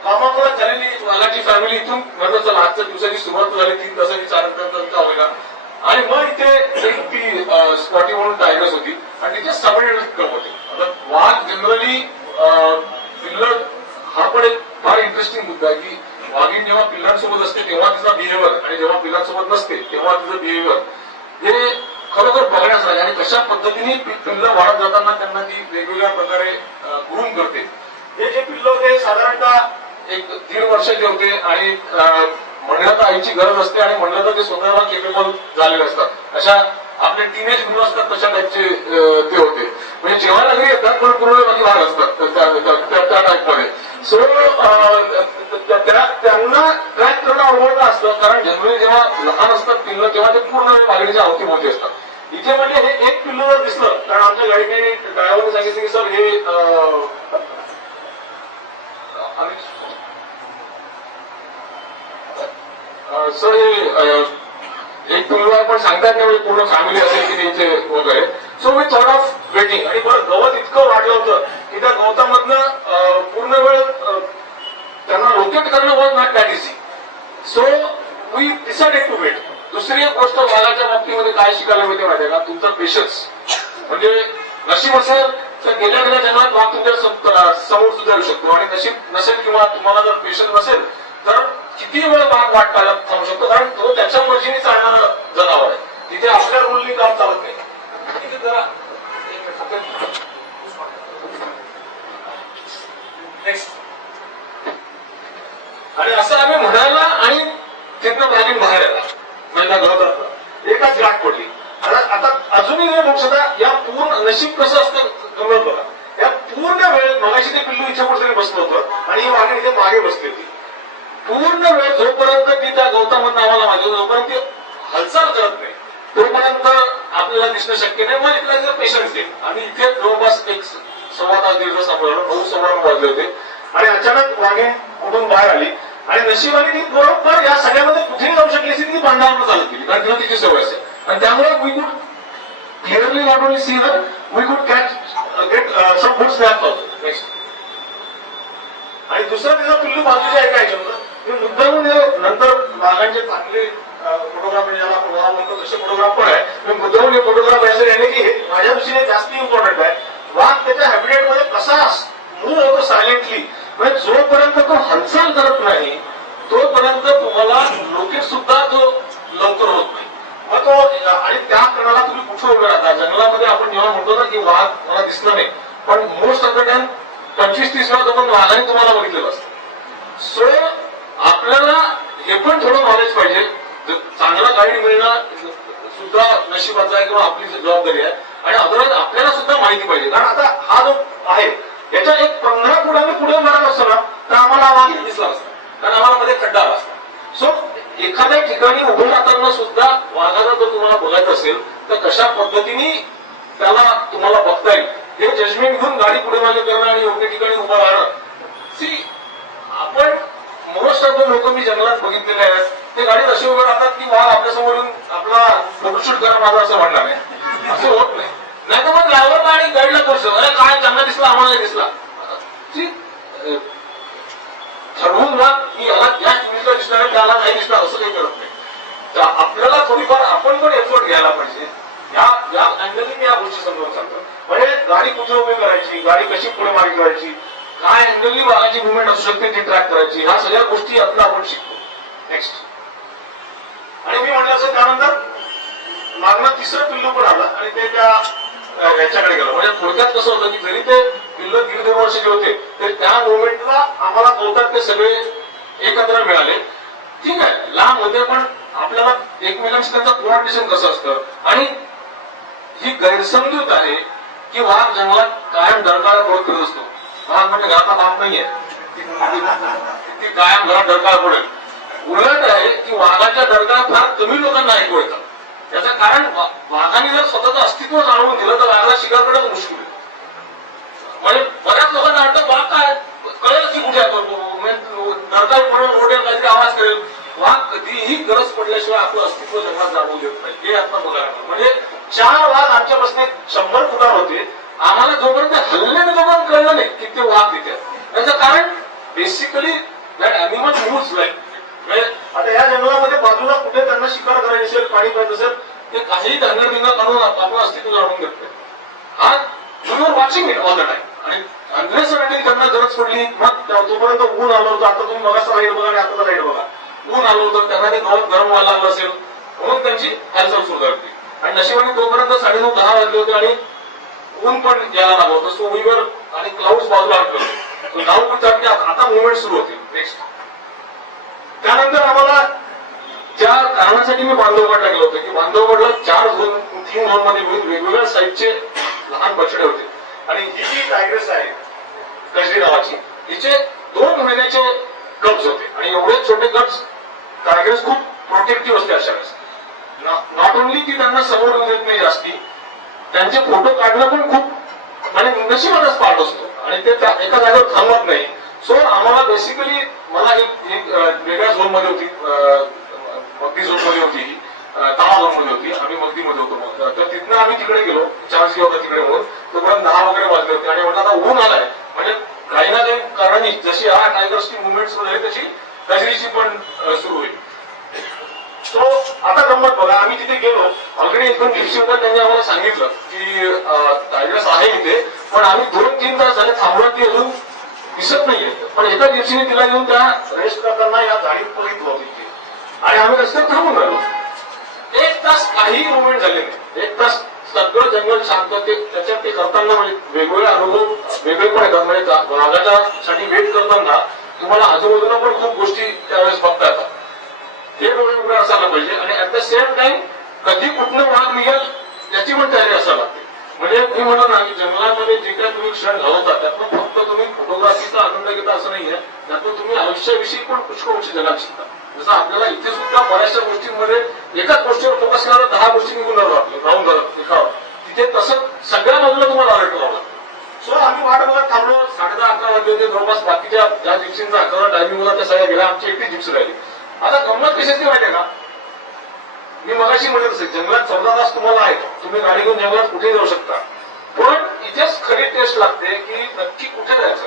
कामापुरात झालेली वाघाची फॅमिली इथून म्हणलं चला आजच्या दिवसाची सुरुवात झाली, 3 तासाची चालत होईना. आणि मग इथे एक ती स्पॉटी म्हणून टायगर्स होती आणि तिथे सबमिटेड क्लब होते. आता वाघ जनरली पिल्लर हा पण एक फार इंटरेस्टिंग मुद्दा आहे की वाघीण जेव्हा पिल्लांसोबत असते तेव्हा तिचा बिहेवियर आणि जेव्हा पिल्लांसोबत नसते तेव्हा तिचं बिहेवियर हे खरोखर बघण्यास लागेल. आणि कशा पद्धतीने पिल्लं वाढत जाताना त्यांना ती वेगवेगळ्या प्रकारे ग्रूम करते. हे जे पिल्लं होते साधारणतः 1-1.5 वर्षाचे होते आणि म्हणलं तर आईची गरज असते आणि म्हणलं तर ते स्वतःला केपेबल झालेले असतात. अशा आपले टीनेज मुलं असतात तशा टाईपचे ते होते. म्हणजे जेव्हा घरी येतात पण पूर्ण वाघ असतात त्या टाईपमध्ये. सो त्यांना जनरली जेव्हा लहान असतात पिल्लं तेव्हा ते पूर्ण वेळ मागणीच्या अवतीभोवती असतात. इथे म्हणजे हे एक पिल्लू जर दिसलं, कारण आमच्या गाडीने ड्रायव्हरने सांगितलं की सर हे सर हे एक पिल्लू आहे पण सांगतात नाही म्हणजे पूर्ण फॅमिली असेल की इथे वगैरे. So we thought of waiting. आणि बरं गवत इतकं वाढलं होतं की त्या गवतामधनं पूर्ण वेळ त्यांना लोकेट करणं was not that easy. So we decided to wait. दुसरी एक गोष्ट वाघाच्या बाबतीमध्ये काय शिकायला मिळते माहिती आहे का, तुमचा पेशन्स. म्हणजे नशीब असेल तर गेल्या जन्मात वाघ तुमच्या समोर सुद्धा येऊ शकतो, आणि नशीब नसेल किंवा तुम्हाला जर पेशन्स नसेल तर किती वेळ वाघ वाट पाहायला थांबू शकतो, कारण तो त्याच्या मर्जीने चालणारं जनावर आहे. तिथे आपल्या रूलनी काम चालत नाही. तिथे जरा नेक्स्ट. आणि असं आम्ही म्हणायला आणि तिथनं बाहेर बाहेर आला म्हणजे त्या गवतात एकाच गाठ पडली. आता अजूनही नाही बघू शकता या पूर्ण नशीब कसं असतं गमत बघा. या पूर्ण वेळ मगाशी ते पिल्लू इथे कुठेतरी बसलं होतं आणि ही वाघीण इथे मागे बसली होती. पूर्ण वेळ जोपर्यंत ती त्या गवतामधून आम्हाला मागे जोपर्यंत ती हालचाल करत नाही तोपर्यंत आपल्याला दिसणं शक्य नाही. मग इथला जर पेशन्स देईल. आम्ही इथे जवळपास एक 1.25 तास दीड तास सांभाळलो. 9:15 वाजले होते आणि अचानक वाघीण कुठून बाहेर आली आणि नशिबाने ती बरोबर या सगळ्यामध्ये कुठेही जाऊ शकली असती ती बांधावर चालत गेली, कारण तिला तिची सवय असेल. आणि त्यामुळे we could clearly not only see her, we could get some good snaps also. Next. आणि दुसरं तिचं पिल्लू बाजूच्या आहे काय जमलं मी मुद्दामून नंतर वाघांचे चांगले फोटोग्राफ म्हणजे ज्याला आपण वाघ म्हणतो तसे फोटोग्राफ पण आहे. मी मुद्दामून हे फोटोग्राफ यायचं याने की माझ्या दृष्टीने जास्त इम्पॉर्टंट आहे. वाघ त्याच्या हॅबिटेट मध्ये कसा मूव्ह होतो सायलेंटली, म्हणजे जोपर्यंत तो हालचाल करत नाही तोपर्यंत तुम्हाला लोकेट सुद्धा तो लवकर होत नाही. मग तो आणि त्या क्षणाला तुम्ही कुठे उभे राहता. जंगलामध्ये आपण जेव्हा म्हणतो ना की वाघ मला दिसला नाही, पण मोस्ट ऑफ द टाइम 25-30 वेळा आपण वाघाने तुम्हाला बघितलेलं असतं. सो आपल्याला हे पण थोडं नॉलेज पाहिजे. चांगला गाईड मिळणं सुद्धा नशिबाचा आहे किंवा आपली जबाबदारी आहे. आणि अदरवाईज आपल्याला सुद्धा माहिती पाहिजे, कारण आता हा जो आहे याच्या एक 15 फूट आम्ही पुढे मारत असतो ना तर आम्हाला वाघ दिसला असता, कारण आम्हाला मध्ये खड्डा आला असता. सो एखाद्या ठिकाणी उभं राहताना सुद्धा वाघाला जर तुम्हाला बघायचं असेल तर कशा पद्धतीने त्याला तुम्हाला बघता येईल हे जजमेंट घेऊन गाडी पुढे मागे करणं आणि योग्य ठिकाणी उभं राहणं. सी आपण मोस्ट ऑफ द लोक मी जंगलात बघितलेले आहेत ते गाडीत असे उभे राहतात की वाघ आपल्यासमोर येऊन आपला फोटोशूट करा माझं असं म्हणणार नाही. असं होत नाही. नाही तर मग ड्रायव्हरला आणि गाईडला करतो अरे काय त्यांना दिसला आम्हाला नाही दिसला. ठरवून ना की याला या टीव्हीला दिसणार आहे त्याला नाही दिसणार असं काही करत नाही. तर आपल्याला थोडीफार आपण पण एफर्ट घ्यायला पाहिजे. या अँगलने मी या गोष्टी समजावून सांगतो. म्हणजे गाडी कुठे उभी करायची, गाडी कशी पुढे मागे करायची, काय अँगलनी वाघाची मुवमेंट असू शकते ती ट्रॅक करायची, ह्या सगळ्या गोष्टी यातनं आपण शिकतो. नेक्स्ट. आणि मी म्हटलं असं त्यानंतर मागणं तिसरं पिल्लू पण आलं आणि ते त्या याच्याकडे गेलं. म्हणजे थोडक्यात कसं होतं की जरी ते पिल्लू 1.5-2 वर्षाचे होते तर त्या मुवमेंटला आम्हाला गवतात ते सगळे एकत्र मिळाले. ठीक आहे लांब होते पण आपल्याला एकमेकांशी त्यांचं कोऑर्डिनेशन कसं असतं. आणि ही गैरसमजूत आहे की वाघ जंगलात कायम डरकाळा पडत फिरत असतो. वाघ म्हणजे घराचा बाप नाहीये ती कायम घरात डरकाळा पडेल. उलट आहे की वाघाच्या डरकाळा फार कमी लोकांना ऐकू येतात. त्याचं कारण वाघाने जर स्वतःचं अस्तित्व जाणवून दिलं तर वाघाला शिकार करणं मुश्किल आहे. म्हणजे बऱ्याच लोकांना वाटतं वाघ काय कळेल की कुठे डरकाळ पडून रोडेल काहीतरी आवाज करेल. वाघ कधीही गरज पडल्याशिवाय आपलं अस्तित्व जंगलात जाणवू देत नाही. हे आता बघायला म्हणजे 4 वाघ आमच्यापासून 100 फुटावर होते. आम्हाला जोपर्यंत हल्ल्याने जोपर्यंत कळलं नाही की ते वाघ तिथे. त्याचं कारण basically that animal moves like. आता या जंगलामध्ये बाजूला कुठे त्यांना शिकार करायची असेल पाणी पाहिजे असेल ते काही धांगडधिंगा काढून आपलं अस्तित्व जाणून घेतलं. हा you are watching it all the time. आणि अनलेसली त्यांना गरज पडली मग तोपर्यंत ऊन आलं होतं. आता तुम्ही मगाचा लाईट बघा आणि आताचा लाईट बघा. ऊन आलं होतं त्यांना ते गवत गरम व्हायला लागलं असेल म्हणून त्यांची हालचाल सुरू झाली. आणि नशिबाने तोपर्यंत 9:30-10 वाजले होते आणि ऊन पण यायला लागलं होतं. सो वीवर आणि क्लाउड्स बाजूला हटलं. नाव पण आता मुवमेंट सुरू होते. नेक्स्ट. त्यानंतर आम्हाला ज्या कारणासाठी मी बांधवगडला गेलो होतो की बांधवगडला 3 झोन मध्ये वेगवेगळ्या साईजचे लहान बछडे होते. आणि ही जी टायग्रेस आहे कजरी नावाची हिचे 2 महिन्याचे कब्स होते. आणि एवढे छोटे कब्स टायग्रेस खूप प्रोटेक्टिव्ह असते अशा वेळेस. नॉट ओनली ती त्यांना समोर येऊ देत नाही जास्ती, त्यांचे फोटो काढणं पण खूप म्हणजे नशिबाचाच पार्ट असतो आणि ते एका जागेवर थांबत नाही. सो आम्हाला बेसिकली मला एक वेगळ्या झोन मध्ये होती, मगदी झोन मध्ये होती, दहा झोन मध्ये होती, आम्ही मगदीमध्ये होतो. मग तर तिथनं आम्ही तिकडे गेलो, चान्स होता तिकडे म्हणून, तोपर्यंत 10 वगैरे वाजले होते आणि म्हटलं आता ऊन आलाय म्हणजे काही ना काही कारणाने जशी हा टायगर्सची मुवमेंट सुरू झाली तशी गजरीची पण सुरू होईल. सो आता गंमत बघा, आम्ही तिथे गेलो, ऑलरेडी 1-2 दिवशी होता, त्यांनी आम्हाला सांगितलं की टायगर्स आहे इथे, पण आम्ही 2-3 तास झाले थांबलो, ती अजून दिसत नाहीये. पण एका दिवशीने तिला घेऊन त्या रेस्ट करताना या गाडीत बघितलं होती आणि आम्ही रस्त्यावर थांबून राहिलो. 1 तास काही मुवमेंट झाले नाही. 1 तास सगळं जंगल शांत. त्याच्यात ते करताना म्हणजे वेगवेगळे अनुभव वेगळे पण येतात. म्हणजे वाघाच्या साठी वेट करताना तुम्हाला आजूबाजूला पण खूप गोष्टी त्यावेळेस बघता येतात. हे डोळे उघडे असायला पाहिजे आणि ऍट द सेम टाइम कधी कुठनं वाघ निघेल याची पण तयारी असायला लागते. म्हणजे मी म्हणतो ना की जंगलामध्ये जे काही तुम्ही क्षण घालवता त्यातनं फक्त तुम्ही फोटोग्राफीचा आनंद घेता असं नाहीये, त्यातून तुम्ही आयुष्याविषयी पण पुष्कळ जगात शिकता. जसं आपल्याला इथे सुद्धा बऱ्याचशा गोष्टींमध्ये एकाच गोष्टीवर फोकस केला 10 गोष्टी निघून राहून जातात. तिथे तसं सगळ्या बाजूला तुम्हाला अलर्ट राहावं. सो आम्ही वाट बघत थांबलो. 10:30-11 वाजले होते जवळपास. बाकीच्या ज्या जिप्सींचा 11 टायमिंग होता त्या सगळ्या गेल्या, आमची एकटी जिप्सी राहिली. आता गंमत कशाची माहितीये का, मी मगाशी म्हणत असेल जंगलात 14 तास तुम्हाला आहे, तुम्ही गाडी घेऊन जंगलात कुठेही जाऊ शकता. पण इथेच खरी टेस्ट लागते की नक्की कुठे जायचं.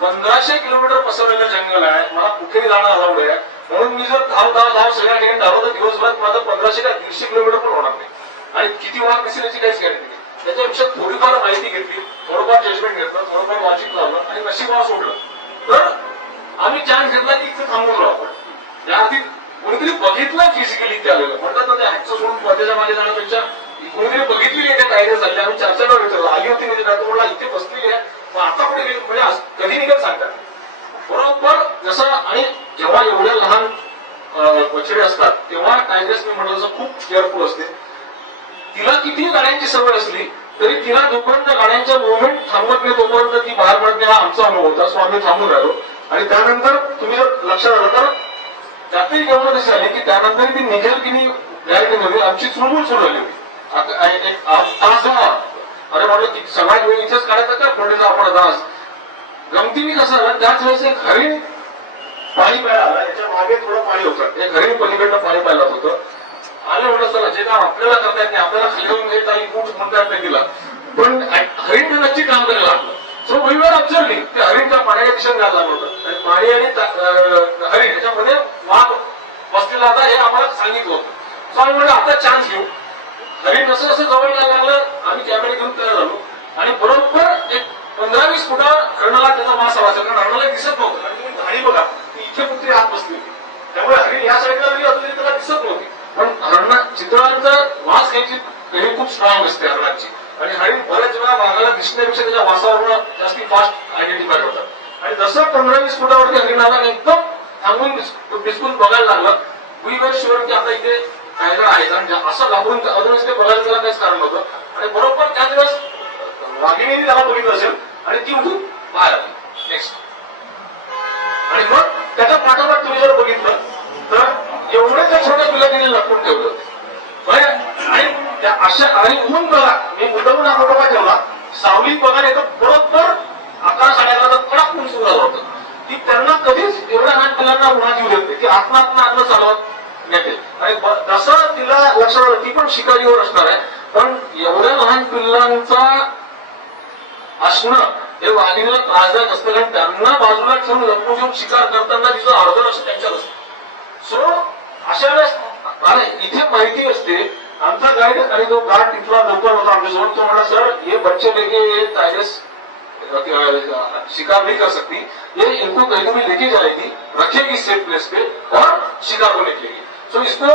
1500 किलोमीटर पसरलेलं जंगल आहे, मला कुठेही जाणं अलाउड आहे. म्हणून मी जर धाव सगळ्या ठिकाणी धावलो तर दिवसभरात माझं 1500 का 150 किलोमीटर पण होणार नाही आणि किती वाघ दिसेल याची काहीच गॅरंटी नाही. त्याच्यापेक्षा थोडीफार माहिती घेतली, थोडंफार जजमेंट घेतलं, थोडंफार वॉचिंग लावलं आणि नशिबावर सोडलं तर आम्ही चान्स घेतला की इथे थांबून राहू. या अर्थी कोणीतरी बघितलं फिजिकली इथे आलेलं म्हणतात ना, ते हातचं सोडून पद्याच्या मागे जाण्यापेक्षा कोणीतरी बघितली एका टायगर झाली. आम्ही चर्चा विचारलं, आली होती म्हणजे काय तुम्हाला इथे बसलेली आहे, मग आता कुठे गेली म्हणजे कधी निघत सांगतात बरोबर जसं. आणि जेव्हा एवढ्या लहान बछडे असतात तेव्हा टायगर्स मी म्हटलं तसं खूप केअरफुल असते. तिला किती गाड्यांची सवय असली तरी तिला जोपर्यंत गाड्यांच्या मुवमेंट थांबत नाही तोपर्यंत ती बाहेर पडत नाही, हा आमचा अनुभव होता. सो आम्ही थांबून राहिलो आणि त्यानंतर तुम्ही जर लक्षात आलं तर त्यातही गंमत अशी झाली की त्यानंतर ती निघेल की नाही गॅरंटीमध्ये आमची चुळबुळ सुरू झाली होती. तास अरे म्हटलं की सगळ्यात वेळ इथेच काढायचं का फोडीचा आपण तास. गमतीने कसं झालं त्याच वेळेस एक हरिण पाणी प्यायला आला, याच्या मागे थोडं पाणी होतं, एक हरिण पलीकडनं पाणी प्यायला होतं. आलं म्हटलं चला जे काम आपल्याला करता येत नाही, आपल्याला खाली येऊन घेत आणि मूठ म्हणता येत नाही तिला, पण हरिण नक्की काम करायला लागलं. सो वी वर ऑब्झर्विंग ते हरिणच्या पाण्याच्या दिशेने जायला लागलं होतं आणि पाणी आणि हरिण याच्यामध्ये वाघ बसलेला होता हे आम्हाला सांगितलं होतं. सो आम्ही म्हणलं आता चान्स घेऊ. हरिण जसं जसं जवळ यायला लागलं आम्ही कॅमेरे घेऊन तयार झालो आणि बरोबर एक 15-20 फुटावर हरणाला त्याचा वास आला, कारण हरणाला दिसत नव्हतं. आणि तुम्ही गाडी बघा ती इथे कुठे हात बसली होती, त्यामुळे हरिण या साईडला जरी असली तरी त्याला दिसत नव्हती. पण हरणा चितळांचा वास घ्यायची हे खूप स्ट्रॉंग असते हरणाची आणि हरिण बऱ्याच वेळा वाघाला दिसण्यापेक्षा त्याच्या वासावरून जास्ती फास्ट आयडेंटिफाय होतात. आणि जसं 15-20 फुटावरती हरिणाला एकदम थांबून डिस्कून बघायला लागलं, वी वर शुअर की आता इथे टायगर आहेत आणि असं घाबरून अजूनच ते बघायला त्याला काहीच कारण होतं. आणि बरोबर त्याच वेळेस वाघिणीने त्याला बघितलं असेल आणि ती उठून बाहेर आली नेक्स्ट. आणि मग त्याच्या पाठोपाठ तुम्ही जर बघितलं तर एवढे त्या छोट्या पिल्लाने लपवून ठेवलं होते. आणि त्या अशा आणि ऊन बघा, मी मुद्दामून हा फोटो काय ठेवला, सावली बघा येतं बरोबर 11-11:30 कडक ऊन सुरू झालं होतं. ती त्यांना कधीच एवढ्या लहान पिल्लांना उन्हात येऊ देत नाही, ती आतनं चालवत नेते. आणि तसं तिला लक्षात आलं ती पण शिकारीवर असणार आहे, पण एवढ्या लहान पिल्लांचा असणं हे वाघिणीला त्रासदायक असतं कारण त्यांना बाजूला ठेवून लपवून घेऊन शिकार करताना तिचं अर्ध लक्ष त्यांच्यात असतं. सो अशा वेळेस इथे माहिती असते. आमचा गाईड आणि जो गार्ड तिथला लोकल होता आमच्यासोबत, तो म्हणा सर ये बच्चे लेके टाइगर्स शिकार नहीं कर सकती, ये इनको कहीं भी लेके जाएगी, रखेगी सेफ प्लेस पे और शिकार को निकलेगी. सो इसको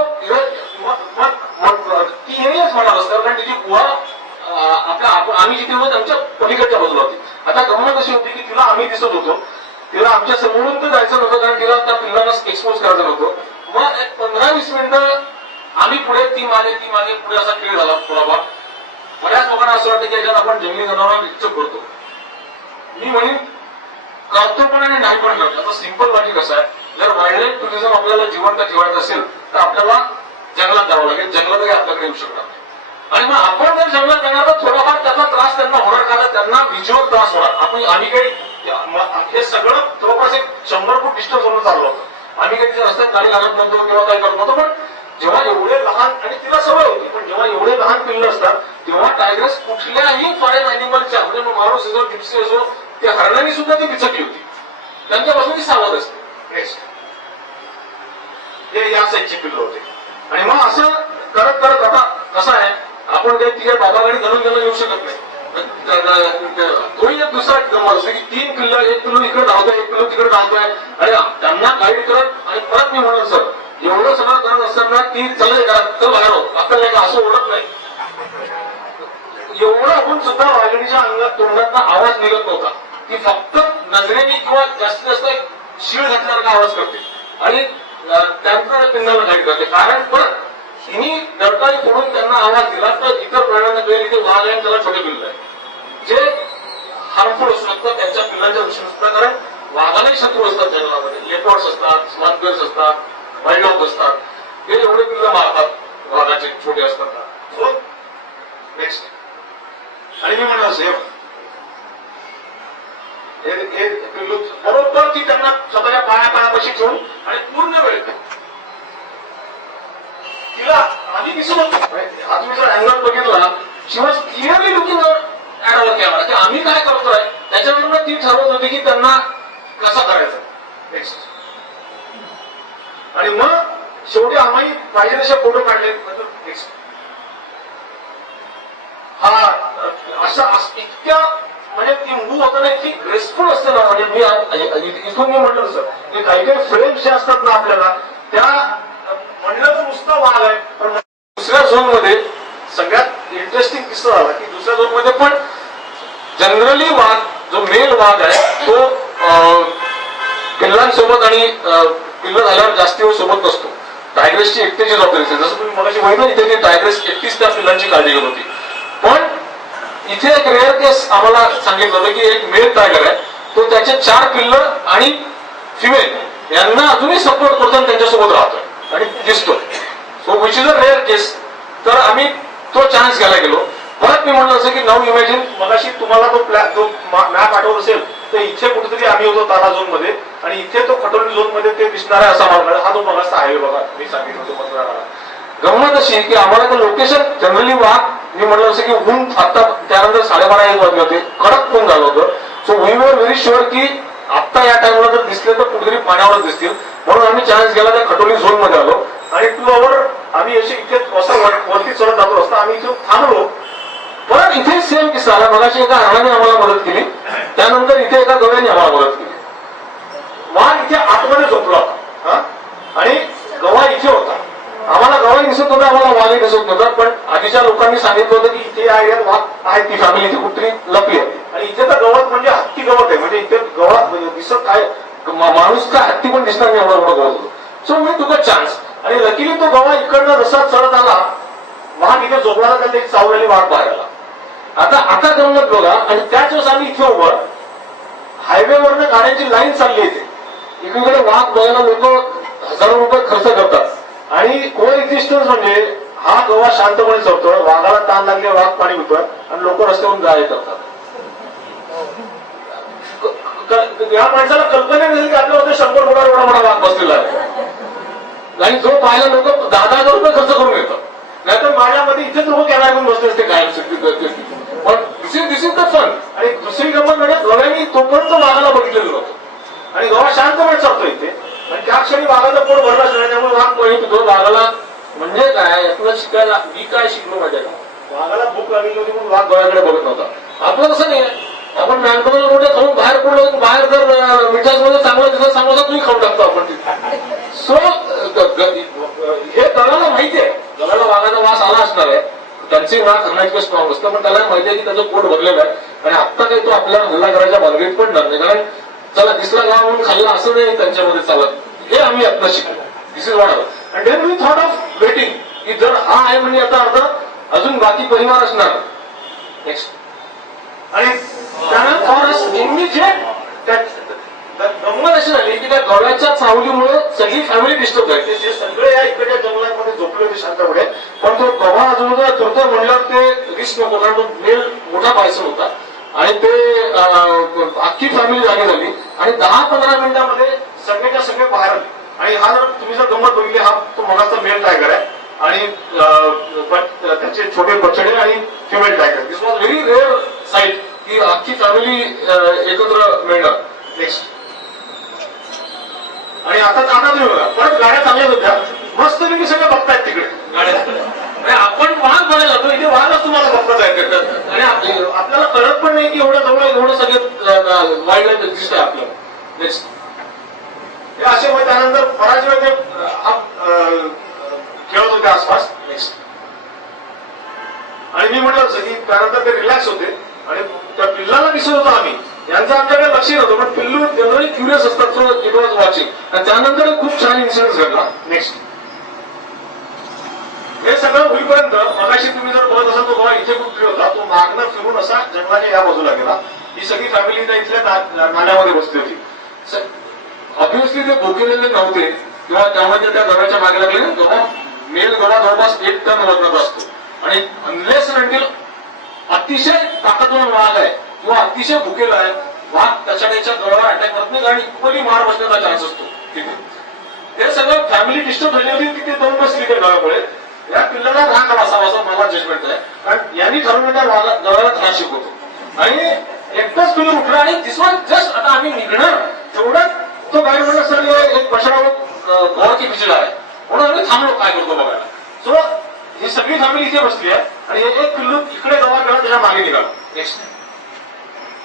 ती येणीच म्हणाल असतं कारण तिची बुवा आम्ही जिथे होतो त्यांच्या पलीकडच्या बाजूला होती. आता गंमत अशी होती की तिला आम्ही दिसत होतो, तिला आमच्या समोरून तर जायचं नव्हतं कारण तिला त्या पिल्लांना एक्सपोज करायचं नव्हतं. मग एक 15-20 मिनिटं आम्ही पुढे ती मागे पुढे असा खेळ झाला थोडाफार. बऱ्याच लोकांना असं वाटतं की याच्यात आपण जंगली जनावरांना निश्चित करतो. मी म्हणेन करतो पण आणि नाही पण करतो. आता सिंपल लॉजिक असं आहे, जर वाईल्ड लाईफ टुरिझम आपल्याला जिवंत ठेवायचं असेल तर आपल्याला जंगलात जावं लागेल, जंगलातही आपल्याकडे येऊ शकणार नाही. आणि मग आपण जर जंगलात जाणार तर थोडाफार त्याचा त्रास त्यांना होणार, कारण त्यांना व्हिज्युअल त्रास होणार. आम्ही काही हे सगळं जवळपास एक 100 फूट डिस्टन्स वरून चाललो होतो. आम्ही काही रस्त्यात गाडी लागत नव्हतो किंवा काही करत नव्हतो. पण जेव्हा एवढे लहान, आणि तिला सवय होती, पण जेव्हा एवढे लहान पिल्लं असतात तेव्हा टायगर्स कुठल्याही फॉरेन अॅनिमलच्या, म्हणजे माणूस असो, जिप्सी असो, त्या हरणांनी सुद्धा ती बिचकली होती. त्यांच्यापासून ती सावध असते. नेक्स्ट, हे या साईजचे पिल्लं होते. आणि मग असं करत करत आता कसं आहे, आपण काही तिच्या बाबाकडे घालून त्यांना येऊ शकत नाही. तोही एक दुसरा गमत असतो की 3 पिल्लं, एक पिल्लू इकडे धावतोय, एक पिल्लू तिकडे धावतोय, आणि त्यांना गाईड करत. आणि परत मी म्हणून सर एवढं सगळं करत असताना ती चल बाहेर होत, आपल्याला असं ओळख नाही. एवढं होऊन सुद्धा वाघिणीच्या अंगात तोंडातला आवाज निघत नव्हता. ती फक्त नजरेने किंवा जास्तीत जास्त शीळ घातल्यासारखा आवाज करते आणि त्यांना पिल्लाला गाईड करते. कारण पण तिने दरकारी फोडून त्यांना आवाज दिला तर इतर प्राण्यांना कळेल इथे वाघ आहे, त्याला छोटे पिल्ल आहे, जे हार्मफुल असू शकतात त्यांच्या पिल्लांच्या दृष्टीने सुद्धा. कारण वाघालाही शत्रू असतात जंगलामध्ये, लेपर्ड्स असतात, स्मॉल बेअर्स असतात, वाईल्ड डॉग असतात, हे एवढे पिल्ल मारतात वाघाचे छोटे असतात. नेक्स्ट, आणि मी म्हणलं सेफ पिल्लू बरोबर ती त्यांना स्वतःच्या पायापाशी ठेवून आणि पूर्ण वेळ तिला आधी दिसत होती. तुम्ही जर अँगल बघितला, she was clearly looking at our camera की आम्ही काय करतोय, त्याच्यावरून ती ठरवत होती की त्यांना कसा करायचं. नेक्स्ट, आणि मग शेवटी आम्ही पाहिजे तसे फोटो काढले. नेक्स्ट, हा असा इतक्या म्हणजे ती मूव होताना इतकी ग्रेसफुल असते ना. म्हणजे मी इथून मी म्हटलं सर की काही काही फ्रेम्स जे असतात ना आपल्याला, त्या म्हणलं तर नुसतं वाघ आहे. पण दुसऱ्या झोन मध्ये सगळ्यात इंटरेस्टिंग किस्सा झाला की दुसऱ्या झोन मध्ये पण जनरली वाघ, जो मेल वाघ आहे तो पिल्लांसोबत आणि पिल्लं झाल्यावर जास्ती वेळ सोबत नसतो. टायग्रेसची एकट्याची जबाबदारी असते. जसं तुम्ही मगाशी बघितलं इथे ती टायग्रेस एकटीच त्या पिल्लांची काळजी घेत होती. पण इथे एक रेअर केस आम्हाला सांगितलं होतं की एक मेल टायगर आहे, तो त्याचे 4 पिल्लं आणि फिमेल यांना अजूनही सपोर्ट करतो आणि त्यांच्यासोबत राहतोय आणि दिसतोय. So which is a rare case. तर आम्ही तो चान्स घ्यायला गेलो. परत मी म्हणलं असं की नाऊ इमॅजिन मगाशी तुम्हाला तो मॅप आठवत असेल तर इथे कुठेतरी आम्ही होतो तारा झोन मध्ये, आणि इथे तो खटोली झोन मध्ये ते दिसणार आहे असा मार्ग. हा तो मगाचा हायवे बघा, मी सांगितलं होतो मंत्रालयाला. गंमत अशी की आम्हाला ते लोकेशन जनरली वाघ, मी म्हणलं असं की ऊन आता त्यानंतर 12:30-1 वाजले होते, कडक ऊन झालं होतं. So we were very sure की आता या टाइमला जर दिसले तर कुठेतरी पाण्यावरच दिसतील. म्हणून आम्ही चान्स गेला त्या खटोली झोन मध्ये आलो आणि 2 आवर आम्ही असे इथे वरती चढत जातो असता. आम्ही इथे थांबलो. परत इथे सेम किस्सा आला. मगाशी एका हरणाने आम्हाला मदत केली, त्यानंतर इथे एका गव्याने आम्हाला मदत केली. वाघ इथे आतमध्ये झोपला होता आणि गवा इथे होता. आम्हाला गवाही दिसत होता, आम्हाला वाघही दिसत नव्हता. पण आधीच्या लोकांनी सांगितलं होतं की इथे या एरियात वाघ आहे, ती फॅमिली इथे कुठतरी लपली आहे. आणि इथे तर गवत म्हणजे हत्ती गवत आहे, म्हणजे इथे गवत दिसत आहे, माणूस का हत्ती पण दिसणार नाही एवढं गवत होतं. सो मी तुझा चान्स, आणि लकीली तो गवा इकडनं जसा चढत आला, वाघ इथे झोपला, त्याला एक चावलेली वाघ बाहेर आला. आता गंमत बघा. आणि त्याच वेळेस आम्ही इथे उभं, हायवेवरनं गाड्यांची लाईन चालली येते. इकडे वाघ बघायला लोक हजारो रुपये खर्च करतात आणि को एक्झिस्टन्स म्हणजे हा गवा शांतपणे चढतोय, वाघाला ताण लागले, वाघ पाणी पितोय आणि लोक रस्त्यावरून जाय करतात. या माणसाला कल्पना नाही की आपल्यामध्ये 100 फुटा एवढा मोठा वाघ बसलेला आहे आणि जो पाहायला लोक 10,000 रुपये खर्च करून येतात. नाहीतर माझ्यामध्ये इथेच लोक कॅमेरा घेऊन बसले असते कायम. पण दिस इज द फन. आणि दुसरी गंमत म्हणजे गव्यानी तोपर्यंत वाघाला बघितलेलं नव्हतं आणि गवा शांतपणे चढतो इथे. आणि त्या क्षणी वाघाचं पोट भरलाच नाही, त्यामुळे वाघ पळी पितो. वाघाला म्हणजे काय यातलं शिकायला मी काय शिकलो माझ्या, वाघाला भूक लागली होती म्हणून वाघ गव्याकडे बघत नव्हता. आपलं कसं नाही, आपण मॅकडोनल्ड मोठे खाऊन बाहेर पडलो, बाहेर जर मिठासमध्ये चांगलं दिसलं चांगला तुम्ही खाऊन टाकतो आपण तिथे. सो हे गव्याला माहितीये, गव्याला वाघाचा वास आला असणार आहे, त्यांची नाक खाण्याची स्ट्रॉंग असतं, पण त्याला माहिती आहे की त्याचं पोट भरलेलं आहे आणि आत्ता काही तो आपल्याला हल्ला करायच्या भानगडीत पडणार नाही. कारण चला दिसला गाव म्हणून खाल्ला असं नाही त्यांच्यामध्ये चालत. हे आम्ही आता शिकलो. This is whatever. And then we thought of waiting की जर हा आहे म्हणजे आता अर्थ अजून बाकी परिवार असणार. नेक्स्ट, आणि त्यानंतर फॉर अस इमिजिएट गंमत अशी झाली की त्या गव्याच्या चावलीमुळे सगळी फॅमिली डिस्टर्ब झाली. ते सगळे या इकडच्या जंगलामध्ये झोपले होते शांतपणे, पण तो गव्हा आजूबाजूला फिरतोय म्हणल्यावर ते रिस्क नको, कारण तो मेल मोठा बायसन होता आणि ते अख्खी फॅमिली जागी झाली आणि 10-15 मिनिटांमध्ये सगळेच्या सगळे बाहेर आले. आणि हा जर तुम्ही जर गंमत बघितली, हा तो मगाचा मेल टायगर आहे आणि त्याचे छोटे बछडे आणि female tiger. This was very rare site की अख्खी फॅमिली एकत्र मिळणार. नेक्स्ट. आणि आता तुम्ही बघा, परत गाड्या चांगल्याच होत्या, मस्त तुम्ही सगळं बघतायत तिकडे गाड्या. आपण वाघ बघायला जातो, इथे वाघच तुम्हाला बघतात आहेत आणि आपल्याला कळत पण नाही की एवढ्या जवळ एवढं सगळं वाईल्ड लाईफ एक्झिस्ट आहे आपल्याला. नेक्स्ट. हे असे मग त्यानंतर बराच वेळ ते खेळत होते आसपास. नेक्स्ट. आणि मी म्हटलं असं की त्यानंतर ते रिलॅक्स होते आणि त्या पिल्लाला दिसत होतं आम्ही, यांचं आमच्याकडे लक्ष नव्हतं, पण पिल्लू जनरली क्युरियस असतात, सो इट वॉज वॉचिंग. आणि त्यानंतर खूप छान इन्सिडेंट घडला. नेक्स्ट. हे सगळं होईपर्यंत मगाशी तुम्ही जर बघत असाल, तो गोवा इथे कुठे होता, तो मागणं फिरून असा जंगलाच्या या बाजूला गेला. ही सगळी फॅमिली त्या इथल्या नाण्यामध्ये बसली होती. ऑब्व्हियसली ते भोकेलेले नव्हते किंवा त्यामध्ये त्या गव्याच्या मागे लागले. गव्हा मेल गव्हा जवळपास 1 टन वजनाचा असतो आणि अनलेस अंटील अतिशय ताकदवान वाघ आहे किंवा अतिशय भुकेला आहे, वाघ त्याच्या गव्यावर अटॅक करत नाही आणि इक्वली मार बसण्याचा चान्स असतो तिथे. हे सगळं फॅमिली डिस्टर्ब झाली होती, तिथे जाऊन बसली त्या गव्यामुळे. या पिल्लाला राग असावा असं मला जजमेंट आहे, कारण यांनी ठरवलं त्या गव्याला त्रास शिकवतो आणि एकटाच पिल्लू उठला आणि तिसवा जस्ट आता आम्ही निघणार तेवढ्यात तो गाडी म्हणला, सर एक बछडा गव्हाची पिचला आहे म्हणून आम्ही थांबलो काय करतो बघायला. सो ही सगळी फॅमिली इथे बसली आहे आणि एक पिल्लू इकडे गव्हा गेला, त्याच्या मागे निघाला. नेक्स्ट.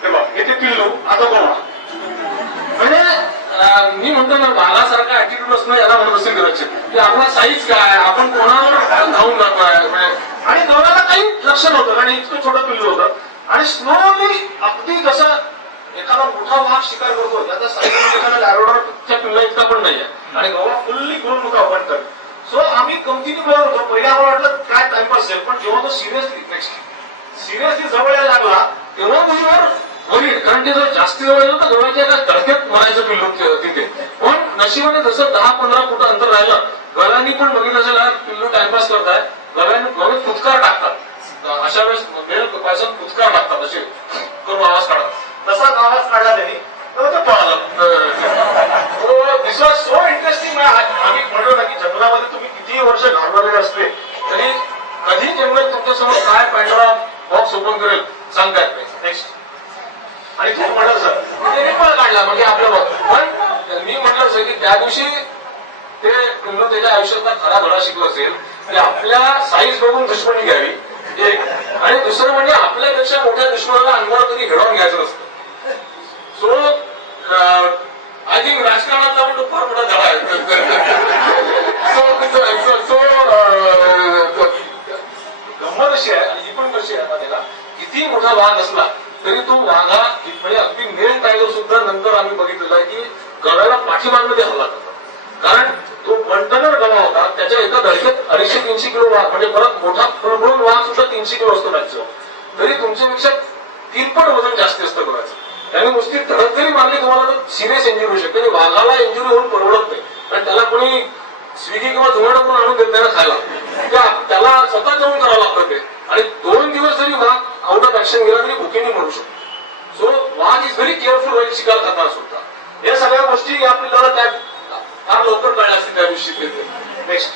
हे बघ, हे पिल्लू आता गव्हा. म्हणजे मी म्हणतो ना, वाघासारखा ऍटिट्यूड असणं याला म्हणत असेल कदाचित की आपला साईज काय, आपण कोणावर धावून जातोय. आणि गव्हाला काही लक्ष नव्हतं कारण इतकं छोटं पिल्लू होतं आणि स्लोली अगदी जसं एखादा मोठा वाघ शिकार करतो त्याचा साईज एखादा लॅब्राडॉरच्या पिल्ला इतका पण नाहीये आणि गव्हा फुल्ली ग्रोन होता वाटतं. सो आम्ही कंटिन्यू करत होतो. पहिला आम्हाला वाटलं काय टाइमपास आहे, पण जेव्हा तो सिरियसली जवळ यायला लागला तेव्हा मुलीवर वरीड, कारण ते जर जास्ती जवळ येतो तर गव्हाच्या एका धडक्यात म्हणायचं पिल्लू तिथे. पण नशिबाने जसं 10-15 फूट अंतर राहिलं, गव्यानी पण बघितलं असेल पिल्लू टाइमपास करताय, गव्याने फुटकार टाकतात. अशा वेळेस बेल पासून फुटकार टाकतात, असे करून आवाज काढतात. तसाच आवाज काढला त्यांनी तर तो पळाला. दिस वॉज सो इंटरेस्टिंग. आम्ही म्हणलो ना की जंगलामध्ये तुम्ही कितीही वर्ष घालवलेले असले तरी कधी जंगल तुमच्यासमोर काय पांढरा बॉक्स ओपन करेल सांगता येत नाही. नेक्स्ट. आणि तू म्हणलं सर त्यांनी पण काढला म्हणजे आपलं बघ, पण मी म्हटलं सर की त्या दिवशी ते पिल्लू त्याच्या आयुष्यातला खरा धडा शिकलो असेल की आपल्या साईज बघून दुश्मनी घ्यावी एक, आणि दुसरं म्हणजे आपल्यापेक्षा मोठ्या दुश्मनाला अंगावर कधी घडवून घ्यायचं नसतं. सो आय थिंक राजकारणातला पण तो फार मोठा धडा आहे. गंमत अशी आहे आणि ही पण कशी आहे त्याला, किती मोठा वाघ असला तरी तो वाघा म्हणजे अगदी मेल टायगर सुद्धा नंतर आम्ही बघितलेला आहे की गव्याला पाठीमागमध्ये हल्ला करतात, कारण तो बंटनर गवा होता. त्याच्या एका धडकेत 250-300 किलो वाघ, म्हणजे परत मोठा फुलबुडून वाघ सुद्धा 300 किलो असतो मॅक्सिमम, तरी तुमच्यापेक्षा 3 पट वजन जास्त असतं गव्याचं. त्याने नुसती धडक जरी मारली तुम्हाला तर सिरियस इंजुरी होऊ शकते. वाघाला इंजुरी होऊन परवडत नाही, कारण त्याला कोणी स्विगी किंवा झोमॅटो करून आणून देत नाही ना खायला, त्याला स्वतः जाऊन करावं लागतं ते. आणि 2 दिवस जरी वाघ आउट ऑफ ऍक्शन गेला तरी भुकेने मरू शकतो. So Wagh is very careful राहील शिकार करताना सुद्धा. या सगळ्या गोष्टी आपल्याला त्या फार लवकर कळल्या असतील त्या दिवशी. नेक्स्ट.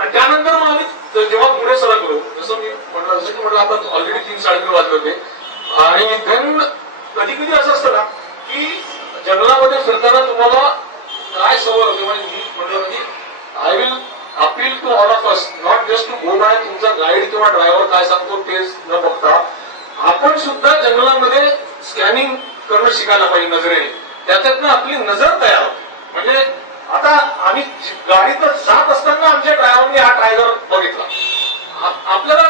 आणि त्यानंतर मग आम्ही जेव्हा पुढे सरकलो, जसं मी म्हटलं जसं की म्हटलं आता ऑलरेडी 3-3:30 वाजले होते आणि देन कधी कधी असं असतं ना की जंगलामध्ये फिरताना तुम्हाला काय सवय होते. म्हणजे मी म्हटलं की I will appeal to all of us not just to go by तुमचा गाईड किंवा ड्रायव्हर काय सांगतो तेच न बघता आपण सुद्धा जंगलामध्ये स्कॅनिंग करणं शिकायला पाहिजे नजरेने. त्याच्यातनं आपली नजर तयार होते. म्हणजे आता आम्ही गाडीतच जात असताना आमच्या ड्रायव्हरने हा टायगर बघितला. आपल्याला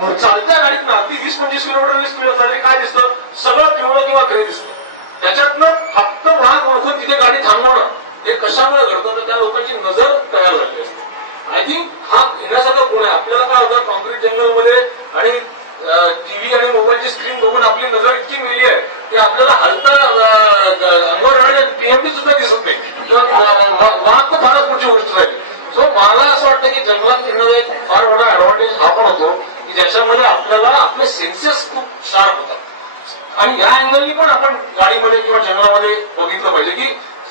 चालत्या गाडीत ना अगदी 20-25 किलोमीटर स्पीड असताना काय दिसतं, सगळं पिवळं किंवा ग्रे दिसतं. त्याच्यातनं फक्त वाघ ओळखून तिथे गाडी थांबवणं हे कशामुळे घडतं तर त्या लोकांची नजर तयार झाली असते. आय थिंक हा घेण्यासारखा गुण आहे. आपल्याला काय होतं कॉन्क्रीट जंगलमध्ये आणि टीव्ही आणि मोबाईलची स्क्रीन बघून आपली नजर इतकी मिली आहे की आपल्याला हलता अंगावर आपले सेन्सेस खूप शार्प होतात. आणि या अँगलनी पण आपण गाडीमध्ये किंवा जंगलामध्ये बघितलं पाहिजे की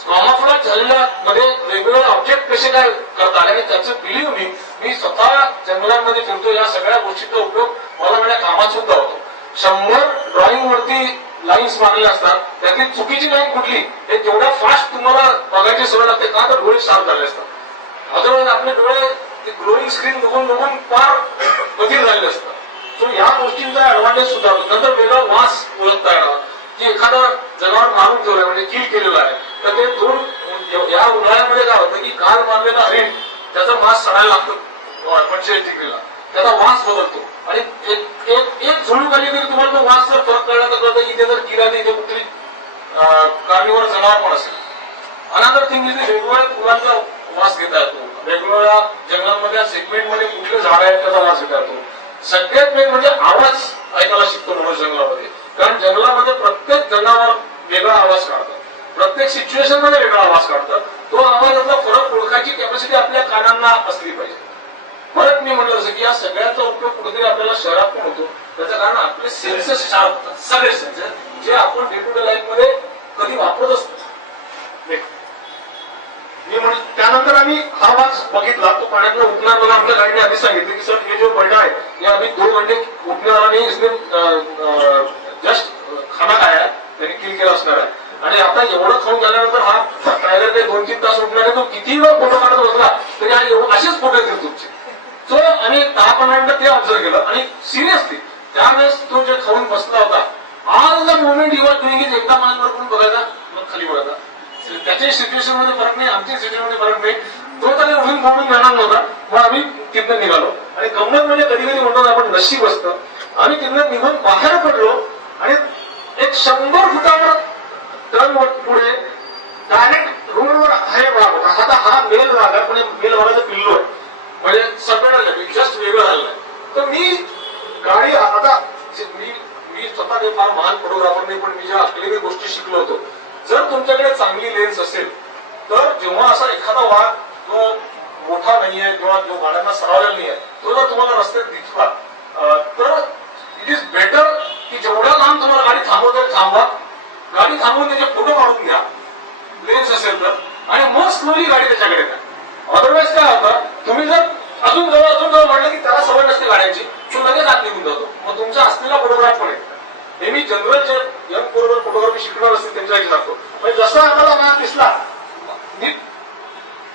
कॉमाफ्लॅट झालेल्या मध्ये वेगवेगळे ऑब्जेक्ट कसे काय करतात. आणि त्याचं बिलीव्ह मी स्वतः जंगलांमध्ये फिरतो, या सगळ्या गोष्टीचा उपयोग मला माझ्या कामात सुद्धा होतो. 100 ड्रॉइंग वरती लाईन्स मारलेल्या असतात, त्यातली चुकीची लाईन कुठली हे तेवढ्या फास्ट तुम्हाला बघायची सवय लागते, का तर डोळे शार्प झाले असतात. अदरवाईज आपले डोळे ग्लोईंग स्क्रीन बघून बघून फार बधीर झालेले असतात. सो या गोष्टींचा ऍडव्हान्टेज सुद्धा होतो. नंतर वेगळा वास ओळखता येणार की एखादं जनावर मारून ठेवलंय म्हणजे किल केलेलं आहे, तर ते दोन या उन्हाळ्यामध्ये काय होतं की काल मारलेला हरिण त्याचा वास सडायला लागतो 45 डिग्रीला, त्याचा वास बदलतो. आणि एक झुळूक आली तरी तुम्हाला तो वास जर फरक कळला तर कळतं इथे जर किरा इथे कुठली कार्निवर जनावर पण असेल. अनदर थिंग इथे वेगवेगळ्या फुलांचा वास घेता येतो, वेगवेगळ्या जंगलांमध्ये सेगमेंटमध्ये कुठले झाड आहेत त्याचा वास घेता येतो. सगळ्यात मेन म्हणजे आवाज ऐकायला शिकतो माणूस जंगलामध्ये, कारण जंगलामध्ये प्रत्येक जनावर वेगळा आवाज काढतात, प्रत्येक सिच्युएशन मध्ये वेगळा आवाज काढतात. तो आवाजातला फरक ओळखायची कॅपॅसिटी आपल्या कानांना असली पाहिजे. परत मी म्हटलं जसं की या सगळ्यांचा उपयोग कुठेतरी आपल्याला शहरात पण होतो, त्याचं कारण आपले सेन्सेस शार्प होतात, सगळे सेन्सेस जे आपण डे टू डे लाईफ मध्ये कधी वापरत असतो. मी म्हणून त्यानंतर आम्ही हा वाज बघितला, तो पाण्यातला उठणार बघा. आमच्या गाडीने आधी सांगितलं की सर हे जो बर्डा है ये अभी 2 घंटे उठने वाला नहीं, इसने जस्ट खाना खाया है, त्यांनी किल केला असणार आहे. आणि आता एवढं खाऊन झाल्यानंतर हा टायगर काही 2-3 तास उठणार आहे, तो किती वेळ फोटो काढत बसला तरी हा असेच फोटो येतील तुमचे. सो आम्ही 10-15 मिनिटं ते ऑब्झर्व केलं आणि सिरियसली त्यावेळेस तो जे खाऊन बसला होता, all the moment you are doing is एकदा मानवर करून बघायचा, मग खाली बघायचा. त्याच्या सिच्युएशन मध्ये फरक नाही, आमच्या सिच्युएशन मध्ये फरक नाही. तो त्याने उडून बोलून जाणार नव्हता, मग आम्ही तिथनं निघालो. आणि गंमत म्हणजे कधी कधी म्हणतो आपण नशीब असतं, आम्ही तिथनं निघून बाहेर पडलो आणि एक 100 फुटावर टर्न पुढे डायरेक्ट रोडवर आहे भाग होता. आता हा मेल भाग आहे, पण मेल भागाचं पिल्लो आहे, म्हणजे सगळं जस्ट वेगळं झालं. तर मी गाडी आता मी स्वतः काही फार महान फोटोग्राफर नाही, पण मी ज्या काही गोष्टी शिकलो होतो, जर तुमच्याकडे चांगली लेन्स असेल तर जेव्हा असा एखादा वाघ जो मोठा नाहीये किंवा जो गाड्यांना सरावलेला नाहीये, तो जर तुम्हाला रस्त्यात दिसला तर इट इज बेटर की जेवढ्या लांब तुम्हाला गाडी थांबवत थांबवा, गाडी थांबवून त्याचे फोटो काढून घ्या लेन्स असेल तर, आणि मग स्लोली गाडी त्याच्याकडे द्या. अदरवाईज काय होतं, तुम्ही जर अजून जवळ म्हटलं की त्याला सवय नसते गाड्यांची, तो लगेच आत निघून जातो, मग तुमचा असलेला फोटोग्राफ पण आहे. हे मी जनरल जे यंग बरोबर फोटोग्राफी शिकणार असतील त्यांच्या लागतो. म्हणजे जसा आम्हाला मॅप दिसला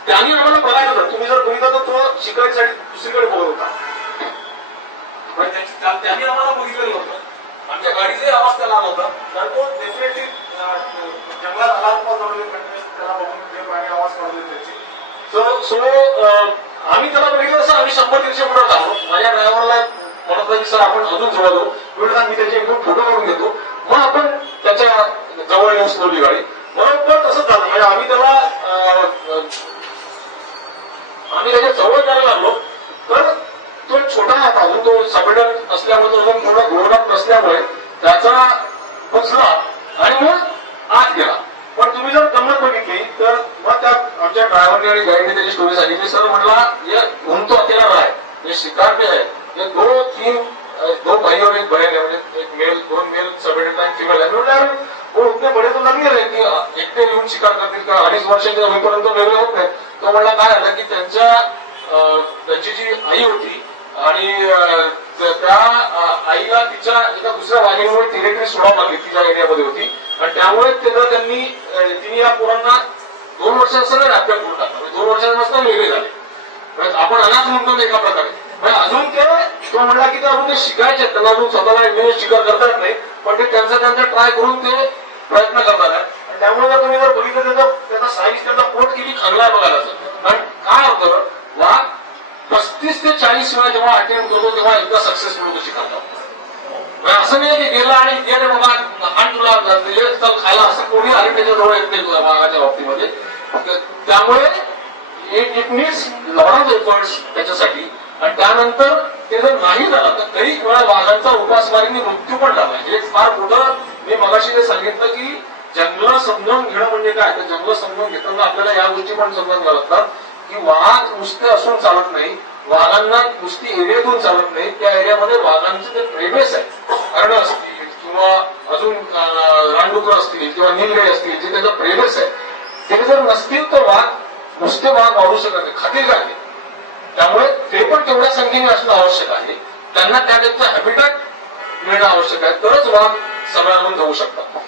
त्यांनी आम्हाला बघायचं होतं, तुम्ही जर बघितलं तर तो शिकायसाठी दुसरीकडे बघत होता, त्यांनी आम्हाला बघितलेलं होतं. आमच्या गाडीचाही आवाज त्याला आला होता, कारण तो डेफिनेटली जंगलात आला त्याला बघून ते प्राणी आवाज काढले त्याची. सो आम्ही त्याला बघितलं असं आम्ही 100-150 फुटावर थांबलो. माझ्या ड्रायव्हरला म्हणत होता की सर आपण अजून जवळ जाऊ, मी त्याचे 1-2 फोटो काढून घेतो, मग आपण त्याच्या जवळ येऊन स्लोली गाडी. बरोबर तसंच झालं. म्हणजे आम्ही त्याच्या जवळ जायला लागलो तर तो छोटा होता, अजून तो सबेडन असल्यामुळे अजून थोडा ग्रोनअप नसल्यामुळे त्याचा बसला आणि मग आत गेला. पण तुम्ही जर गंमत बघितली तर मग त्या आमच्या ड्रायव्हरने आणि गाईडने त्याची स्टोरी सांगितली. सर म्हटला ये ऊन तो अकेला रहा है, ये शिकार पे है, ये 2 भाई और एक बहन है, म्हणजे एक मेल 2 मेल सबेडन आणि फिमेल आहे. म्हटलं वो उतने बडे तो लग रहे की एकटे येऊन शिकार करतील का, 2.5 वर्षाच्या होईपर्यंत वेगळे होत नाही. तो म्हणला काय झालं की त्यांची जी आई होती आणि त्या आईला तिच्या एका दुसऱ्या वाहिनीमुळे टेरिटरी सोडावं लागली, तिच्या एरियामध्ये होती, आणि त्यामुळे तिने या पोरांना 2 वर्षांचं हत्या करून टाकलं. 2 वर्षांपासून वेगळे झाले. आपण अनाथ म्हणतो एका प्रकारे. अजून तो म्हणला की अजून ते शिकायचे, त्यांना अजून स्वतःला इमेज शिकार करता येत नाही, पण ते त्यांचा ट्राय करून ते प्रयत्न करतात. आणि त्यामुळे जर तुम्ही जर बघितलं त्याचा साईज, त्याचा पोट किती खंगलाय बघायला. कारण काय होतं, वाघ 35 ते 40 वेळा जेव्हा अटेम्प्ट करतो तेव्हा एकदा सक्सेसफुल होतो शिकारता. असं नाही की गेला आणि गेले बाबा आणि तुला खायला, असं कोणी आले त्याच्याजवळ येत नाही वाघाच्या बाबतीमध्ये. त्यामुळे it needs lot of efforts त्याच्यासाठी. आणि त्यानंतर ते जर नाही झालं तर काही वेळा वाघांचा उपासमारीने मृत्यू पण झाला. हे फार मोठं, मी मगाशी जे सांगितलं की जंगल समजावून घेणं म्हणजे काय, तर जंगल समजावून घेताना आपल्याला या गोष्टी पण समजून घ्याव्या लागतात की वाघ नुसते असून चालत नाही, वाघांना नुसती एरियातून चालत नाही, त्या एरियामध्ये वाघांचे जे प्रेमेस आहे, हरणं असतील किंवा अजून रानडुकर असतील किंवा नीलगाई असतील, जे त्याचा प्रेमेस आहे, ते जर नसतील तर वाघ नुसते वाघ वाढू शकत नाही, खातील का नाही. त्यामुळे ते पण तेवढ्या संख्येने असणं आवश्यक आहे. त्यांना त्या टाईपचं हॅबिटॅट मिळणं आवश्यक आहे, तरच वाघ सगळ्यांवर जाऊ शकतात.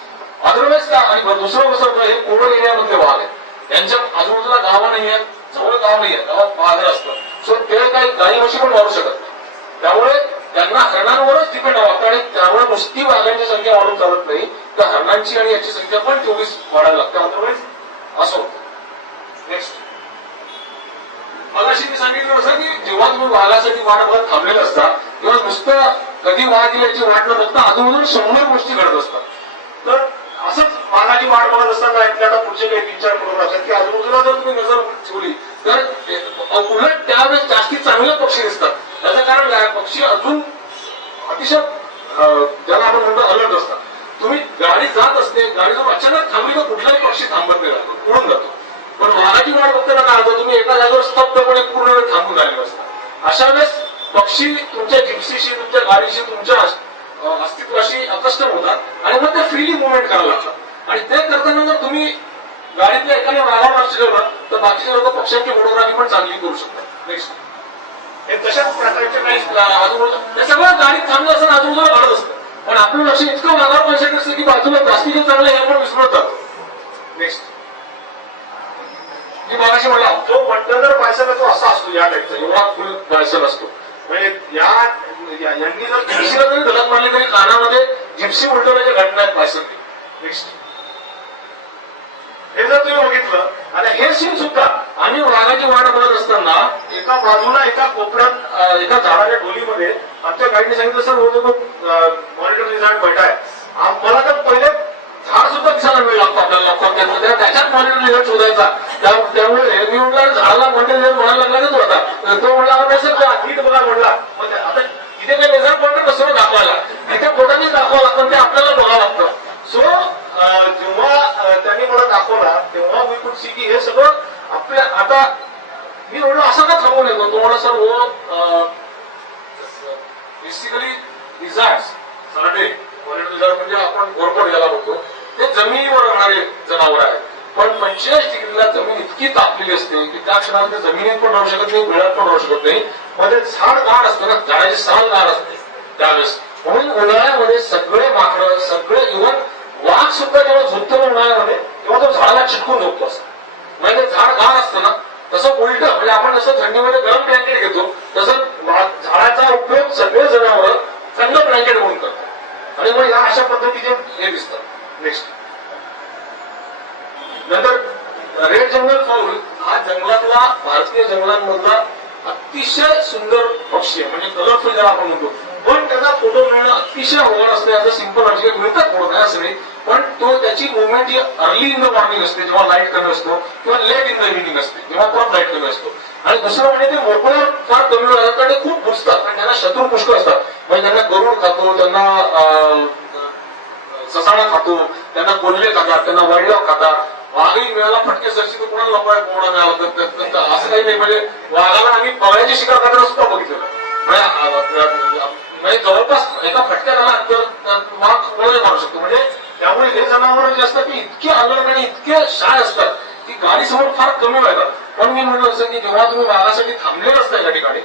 अदरवाईज काय. आणि दुसरं कसं, हे कोवळ एरियामधले वाघ आहेत, यांच्या आजूबाजूला गावं नाही आहेत, जवळ गाव नाही आहे, गावात बाजार असतं, सो ते काही गाई म्हशी पण वाढू शकत नाही. त्यामुळे त्यांना हरणांवरच डिपेंड व्हावं, आणि त्यामुळे नुसती वाघांची संख्या वाढून चालत नाही, तर हरणांची आणि याची संख्या पण तेवढीच वाढायला लागते. अदरवाईज असो. नेक्स्ट. मगाशी मी सांगितलं असं की जेव्हा तुम्ही वाघासाठी वाट बघत थांबलेलं असता, तेव्हा नुसतं कधी वाघ येईल याची वाट न बघता अजून 100 गोष्टी घडत असतात. तर असंच वाघाची वाट बघत असताना आता पुढचे काही 3-4 प्रोग्राम असतात की आजूबाजूला जर तुम्ही नजर ठेवली तर उलट त्यावेळेस जास्ती चांगले पक्षी दिसतात. त्याचं कारण काय, पक्षी अजून अतिशय ज्याला आपण म्हणतो अलर्ट असतात. तुम्ही गाडी जात असते, गाडी जर अचानक थांबली तर कुठलाही पक्षी थांबत नाही, उडून जातो. पण वाघाची वाट बघताना काय होतं, तुम्ही एका जागेवर स्तब्धपणे पूर्ण वेळ थांबून राहिले असता. अशा वेळेस पक्षी तुमच्या जिप्सीशी, तुमच्या गाडीशी, तुमच्या अस्तित्वाशी अकस्टम होतात आणि मग ते फ्रीली मुवमेंट करायला लागतात. आणि ते करताना जर तुम्ही गाडीतल्या एकाने वाघावर लक्ष ठेवलं तर बाकीचे लोक पक्ष्यांची फोटोग्राफी पण चांगली करू शकतात. नेक्स्ट. हे तशाच प्रकारचे काही आजूबाजूला हे सगळं गाडीत थांबलं असताना आजूबाजूला घडत असतं, पण आपलं लक्ष इतकं वाघावर कॉन्सन्ट्रेट असतं की बाजूला जास्तीचे चांगलं हे आपण विसरत जातो. नेक्स्ट. मी मगाशी म्हणला जो बंडलर बायसन तो असा असतो या टाईपचा, एवढा फुल बायसन असतो. म्हणजे यांनी जर जिप्सीला जरी धडक मारली तरी कानामध्ये जिप्सी उलटवण्याच्या घटना आहेत बायसन. नेक्स्ट. हे जर तुम्ही बघितलं, आता हे सीन सुद्धा आम्ही वाघाची वाट बघत असताना एका बाजूला एका कोपऱ्यात एका झाडाच्या ढोलीमध्ये आमच्या गाडीने सांगितलं सर होतो मॉनिटर रिझल्ट बैठा आहे. मला तर पहिले झाड सुद्धा दिसायला वेळ लागतो आपल्याला लवकर, त्याच्यात मॉनिटर रिझल्ट शोधायचा. त्यामुळे मी म्हटलं झाडाला मॉनिटर रिझल्ट म्हणायला लागला तो होता, तो म्हणला सर नीट बघा म्हणला. मग आता इथे काही रिझल्ट पॉइंटर कसं दाखवायला, इथे पोटानेच दाखवावं लागतं, ते आपल्याला बघावं लागतं. सो जेव्हा त्यांनी मला दाखवला तेव्हा मी कुड सी की हे सगळं आपल्या. आता मी म्हणलं असं का थांबून येतो, तो म्हणा सर वो बेसिकली रिझल्ट सरडे रिझल्ट म्हणजे आपण घोरपड याला बघतो, ते जमिनीवर राहणारे जनावर आहेत. पण 45 डिग्रीला जमीन इतकी तापलेली असते की त्या क्षणात ते जमिनीत पण राहू शकत नाही, बिळात पण राहू शकत नाही. मध्ये झाड गाड असतं ना, झाडाची साल गाड असते त्यावेळेस. म्हणून उन्हाळ्यामध्ये सगळे माकडं, सगळे इव्हन वाघ सुद्धा जेव्हा झोपतो उन्हाळ्यामध्ये तेव्हा तो झाडाला चिटकून झोपतो असतो. म्हणजे झाड गार असतं ना, तसं उलट म्हणजे आपण जसं थंडीमध्ये गरम ब्लँकेट घेतो तसं झाडाचा उपयोग सगळे जनावर थंड ब्लँकेट म्हणून करतात. आणि मग या अशा पद्धतीचे हे दिसतात. नेक्स्ट. नंतर रेड जंगल फाऊल हा जंगलातला, भारतीय जंगलांमधला अतिशय सुंदर पक्षी आहे, म्हणजे कलरफुल ज्याला आपण म्हणतो. पण त्याचा फोटो मिळणं अतिशय अवघड असते. याचं सिंपल लॉजिक मिळतात फोटो नाही असं नाही, पण तो त्याची movement he early in the morning असते जेव्हा लाईट कमी असतो, किंवा लेट इन द इव्हिनिंग असते जेव्हा परत लाईट कमी असतो. आणि दुसरं म्हणजे ते मोकळं फार कमी वेळ कारण ते खूप घुसतात, कारण त्यांना शत्रू पुष्कळ असतात. म्हणजे त्यांना गरुड खातो, त्यांना ससाणा खातो, त्यांना कोल्हे खातात, त्यांना वाईलाव खातात. वाघही मिळाला फटके सरशी तर कोणाला लपवाय कोणा मिळाला तर असं काही नाही. म्हणजे वाघाला आम्ही बघायची शिकार करताना सुद्धा बघितलेलं. म्हणजे जवळपास एका फटक्यात आला तर वाघ कोणाला मारू शकतो. म्हणजे त्यामुळे हे जनावर जे असतात ते इतके अलर्ट आणि इतके शाय असतात की गाडीसमोर फार कमी वेळात. पण मी म्हणलं असं की जेव्हा तुम्ही वाघासाठी थांबलेलं असता एका ठिकाणी,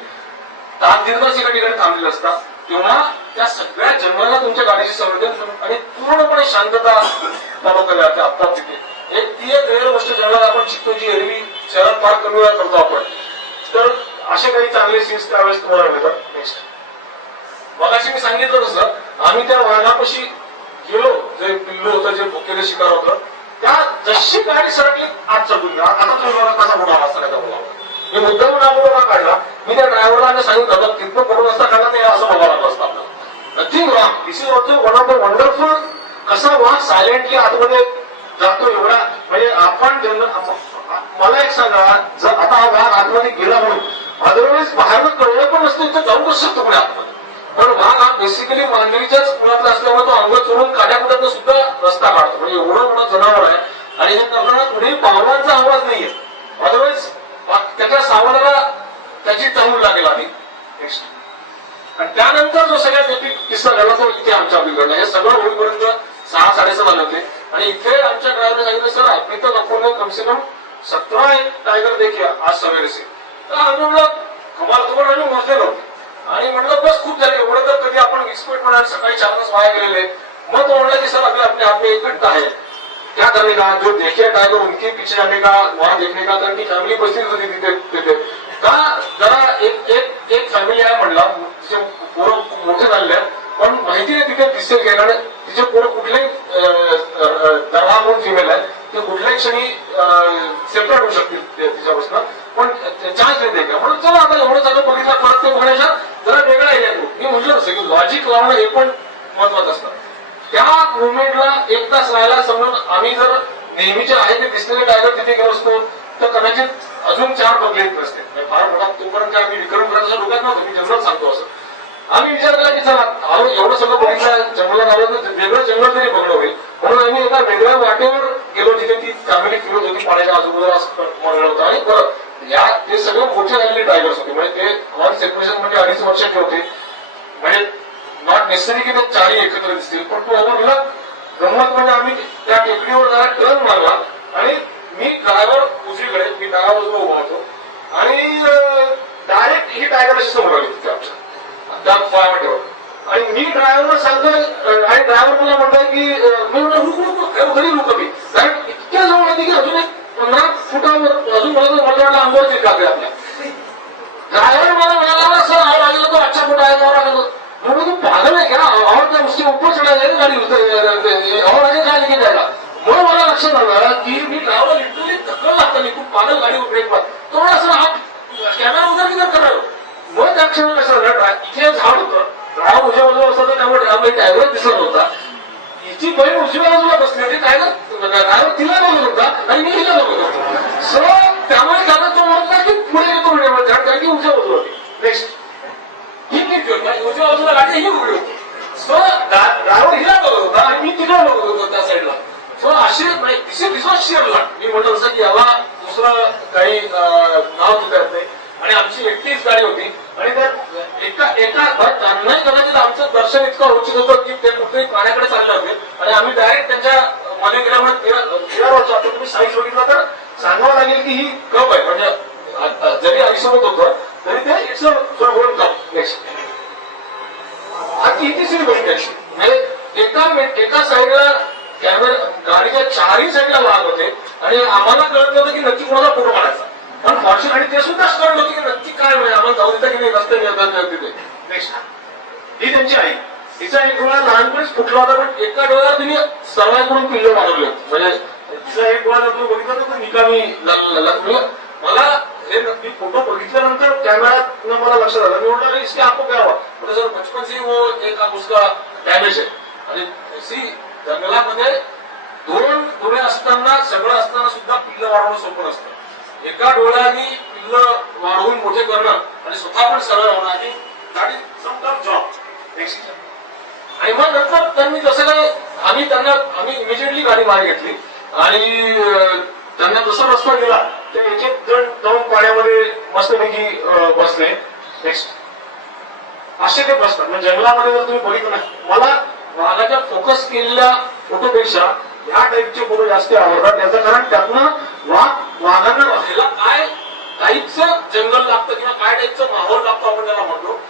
तास दीर्घाच एका ठिकाणी थांबलेलं असता, तेव्हा त्या सगळ्या जंगलाला तुमच्या गाडीची संवेदन आणि पूर्णपणे शांतता बनवता येते. आता तिथे ती एक वेगळी गोष्ट जंगलात आपण शिकतो जी एरवी शहरात फार कमी वेळा करतो आपण. तर असे काही चांगले सीन्स त्यावेळेस तुम्हाला मिळतात. नेक्स्ट. मगाशी मी सांगितलं तसं आम्ही त्या वाघापाशी गेलो, जे पिल्लू होतं, जे भुकेले शिकार होतं, त्या जशी गाडी सरकली आत चढून गेला. आता तुम्ही बघा कसा मोठा आवाज करायचा बोला. मी मुद्दाम नागोबा काढला, मी त्या ड्रायव्हरला आम्ही सांगितलं होतं तिथनं पडून असता काढला ते असं बघावं लागलं असतं आपल्याला. Nothing wrong. This is also one of the wonderful. कसा वाघ सायलेंटली आतमध्ये जातो एवढा. म्हणजे आपण मला एक सांगा, जर आता हा वाघ आतमध्ये गेला म्हणून अदरवाईज बाहेर कळलं पण नसतं इथं जाऊ कसं शकतो पुढे आतमध्ये. पण वाघ हा बेसिकली मानवीच्याच कुणातला असल्यामुळे तो अंग चोरून काड्याकुड्यातनं सुद्धा रस्ता काढतो. म्हणजे एवढं मोठं जनावर आहे आणि हे करताना कुठेही पावलांचा आवाज नाहीये. अदरवाईज त्याच्या सावधानाला त्याची चाहूल लागेल. सर आले होते आणि इथे आमच्या ड्रायव्हरने सांगितलं सर आपली तर आपण कमसे कम 17 टायगर देखील आज सवेरे से तर आम्ही म्हणलं कमाल तुम्हाला आम्ही मोजलेलो आणि म्हणलं बस खूप झाले एवढं तर कधी आपण एक्सपर्ट म्हणा सकाळी 4 तास वाया गेलेले मग तो म्हणला की सर अगले अपने आप में 1 घंटा है क्या करने का जो देखे टाइगर उनके पीछे जाने का वहां देखने का कारण की फॅमिली परिस्थिती होती तिथे का जरा एक फॅमिली आहे म्हणला तिचे पोरं मोठे झालेले आहेत पण माहिती नाही तिथे दिसेल गेला तिचे पोरं कुठल्याही दरहा म्हणून फिमेल आहे ते कुठल्याही क्षणी सेपरेट होऊ शकतील तिच्यापासून पण चान्स देते का म्हणून चला आता एवढं सगळं बघितलं परत ते बघण्याच्या जरा वेगळा एरिया मी म्हटलं असं की लॉजिक लावणं हे पण महत्वाचं असतं त्या मुवमेंटला 1 तास राहायला समजून आम्ही जर नेहमीचे आहे ते दिसलेले टायगर तिथे गेलो असतो तर कदाचित अजून 4 बघले येत नसते फार मोठा तोपर्यंत आम्ही विक्रम करायचा डोक्यात नव्हतं मी जनरल सांगतो असं आम्ही विचार केला की चला एवढं सगळं बघितलं जंगलात आलं तर वेगळं जंगल तरी बघणं होईल म्हणून आम्ही एका वेगळ्या वाटेवर गेलो जिथे ती फॅमिली फिरत होती पाण्याच्या आजूबाजूला म्हणलं होतं आणि बरं या ते सगळे मोठे झालेले टायगर्स होते म्हणजे ते वन सेपरेशन म्हणजे 2.5 वर्षाचे होते म्हणजे नॉट नेसेसरी की ते 4ही एकत्र दिसतील पण तो ओव्हरला गंमत म्हणजे आम्ही त्या टेकडीवर जरा टर्न मारला आणि मी ड्रायव्हर उजवीकडे मी डाव्या बाजूला उभा होतो आणि डायरेक्ट ही टायगर अशी समोर आली होती आमच्या त्या फॉर्मॅटवर आणि मी ड्रायव्हरला सांगतोय आणि ड्रायव्हर मला म्हणतोय की मी म्हणतो घरी लोक मी कारण इतक्या जवळ होती की अजून एक 15 फुटावर अजून मला वाटलं अंगावरती कापले आपल्या ड्रायव्हर मला म्हणाला सर आवाज आलेला तो अच्छा फुटा आहे म्हणून तू पागल आहे का और क्या उसके ऊपर चढ़ा जाएगा गाड़ी और आगे काय लेके जाएगा मग मला लक्षात आलं की मी ड्रायव्हर लिटरली धक्कल लागतं मी खूप पागल गाडी ब्रेक पास तो मला असं आप कॅमेरा उधर किधर करणार मग त्या क्षणी कसं झालं इथे झाड होतं ड्रायव्हर उजव्या बाजूला असतं तर त्यामुळे ड्रायव्हर टायगर दिसत होता हिची बहीण उजव्या बाजूला बसली होती टायगर ड्रायव्हर तिला बघत होता आणि मी हिला बघत होतो सो त्यामुळे त्याला तो म्हणला की पुढे येतो म्हणजे झाड कारण की उजव्या बाजूला होती नेक्स्ट उजव्या बाजूला गाडी ही उघडी होती सो ड्रायव्हर हिला बघत होता आणि मी तिला बघत होतो त्या साईडला सो अशी दिसत शिरला मी म्हटलं असं की याला दुसरं काही नाव सुचत नाही आणि आमची एकटीच गाडी होती आणि त्यात एका त्यांनाही कदाचित आमचं दर्शन इतकं उचित होतं की ते कुठेही पाण्याकडे चालले होते आणि आम्ही डायरेक्ट त्यांच्या मध्ये गेल्यामुळे विरारवरचं आता तुम्ही साईज बघितला तर सांगावं लागेल की ही कप आहे म्हणजे जरी आईसोबत होतं तरी ते इट्स अ कप नेक्स्ट ही तिसरी गोष्ट म्हणजे एका साईडला कॅमेरा गाडीच्या 4ही साईडला वाहत होते आणि आम्हाला कळत नव्हतं की नक्की कोणाला फोटो काढायचा पण फॉर्च्युन आणि ते सुद्धाच कळत होती की नक्की काय म्हणजे आम्हाला जाऊ देता की नाही रस्ते मिळतात तिथे नेक्स्ट ही त्यांची आई तिचा एक डोळा लहानपणीच फुटला होता पण एका डोळ्याला तिने सर्वांकडून पिल्लं मारवले म्हणजे तिचा एक डोळा जर तुम्ही बघितला तर निकामी मला हे मी फोटो बघितल्यानंतर कॅमेऱ्यात मला लक्षात आलं मी म्हटलं इसके आपको क्या हुआ म्हणजे सर बचपन से वो एक उसका डॅमेज आहे आणि सी जंगलामध्ये 2 डोळे असताना सगळं असताना सुद्धा पिल्लं वाढवणं सोपं नसतं एका डोळ्याने पिल्लं वाढवून मोठे करणं आणि स्वतः पण सरळ होणं आणि गाडी समटफ जॉब आणि मग नंतर त्यांनी जसं काय आम्ही इमिजिएटली गाडी बाहेर घेतली आणि त्यांना जसा रस्ता गेला ते एक एक जण जाऊन पाण्यामध्ये मस्तपैकी बसले नेक्स्ट असे ते बसतात म्हणजे जंगलामध्ये जर तुम्ही बघितलं ना मला वाघाच्या फोकस केलेल्या फोटोपेक्षा या टाईपचे फोटो जास्त आवडतात त्याचं कारण त्यातनं वाघांना राहायला काय टाईपचं जंगल लागतं किंवा काय टाईपचं माहोल लागतो आपण त्याला म्हणतो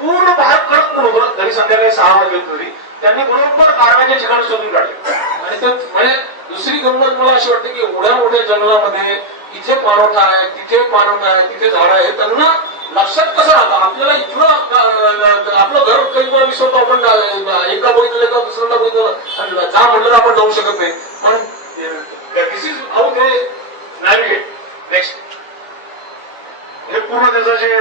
पूर्ण बाहेर कडक पण होतं तरी संध्याकाळी 6 वाजले तरी त्यांनी बरोबर कारवाईचे ठिकाण शोधून काढले आणि ते म्हणजे दुसरी गंमत मला अशी वाटते की एवढ्या मोठ्या जंगलामध्ये इथे पाणवठा आहे तिथे पाणवठा आहे तिथे झाड आहे त्यांना लक्षात कसं राहतं आपल्याला इथलं आपलं घर काही पण विसरतो आपण एकदा बघितलं का दुसऱ्यांदा बघितलं जा म्हणलं आपण जाऊ शकत नाही पण this is how they navigate next हे पूर्ण त्याचं जे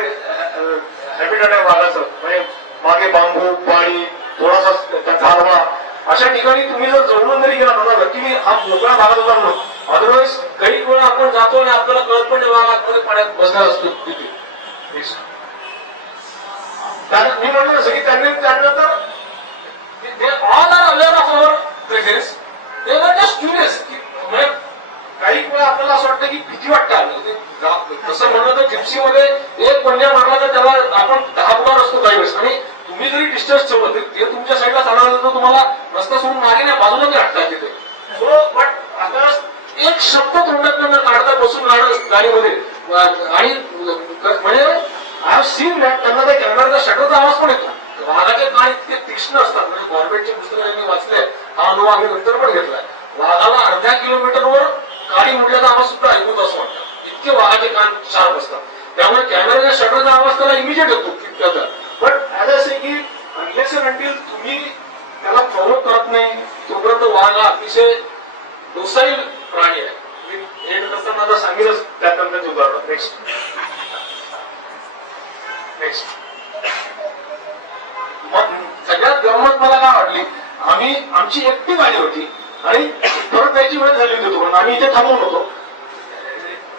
हॅबिटेट आहे वाघाचं म्हणजे मागे बांबू पाणी थोडासा त्यांचा हलवा अशा ठिकाणी तुम्ही जर जवळून जरी गेला ना लकीली हा मोकळा भागात होता म्हणून अदरवाईज काही वेळा आपण जातो आणि आपल्याला कळत पण नाही वाघामध्ये पाण्यात बसणार असतो तिथे मी म्हणलं असं की त्यांनी त्यानंतर they all are aware of our presence they were just curious म्हणजे काही वेळा आपल्याला असं वाटतं की भीती वाटतं तसं म्हणलं तर जिप्सीमध्ये एक पंजा मारला तर त्याला आपण 10 फुटावर असतो काही वेळेस आणि तुम्ही तुम्ही जरी डिस्टन्स ठेवलं तरी ते तुमच्या साईडला चालवलं तर तुम्हाला रस्ता सोडून मागे नाही बाजूला नाही हटतात तिथे. सो बट आता एक शब्द तोंडात काढता बसून गाडीमध्ये आणि म्हणजे आय हॅव सीन दॅट त्यांना त्या कॅमेराचा शटरचा आवाज पण येतो. वाघाचे कान इतके तीक्ष्ण असतात. म्हणजे गव्हर्नमेंटचे पुस्तकं मी वाचले, हा अनुभव आम्ही नंतर पण घेतलाय. वाघाला अर्ध्या किलोमीटरवर काळी मुडल्याचा आवाज सुद्धा ऐकूत असं वाटतं, इतके वाघाचे कान शार्प असतात. त्यामुळे कॅमेराच्या शटरचा आवाज त्याला इमिजिएट येतो तितक्याचा. बट ऍज असे की अनलेस अँड अंटिल तुम्ही त्याला फॉलो करत नाही तोपर्यंत वाघ हा अतिशय डोसाईल प्राणी आहे. मी एंड करताना आता सांगेलच त्यानंतरचे उदाहरण. नेक्स्ट मग सगळ्यात गंमत मला काय वाटली, आमची एकटी गाडी होती आणि परत जायची वेळ झाली होती. पण आम्ही इथे थांबून होतो.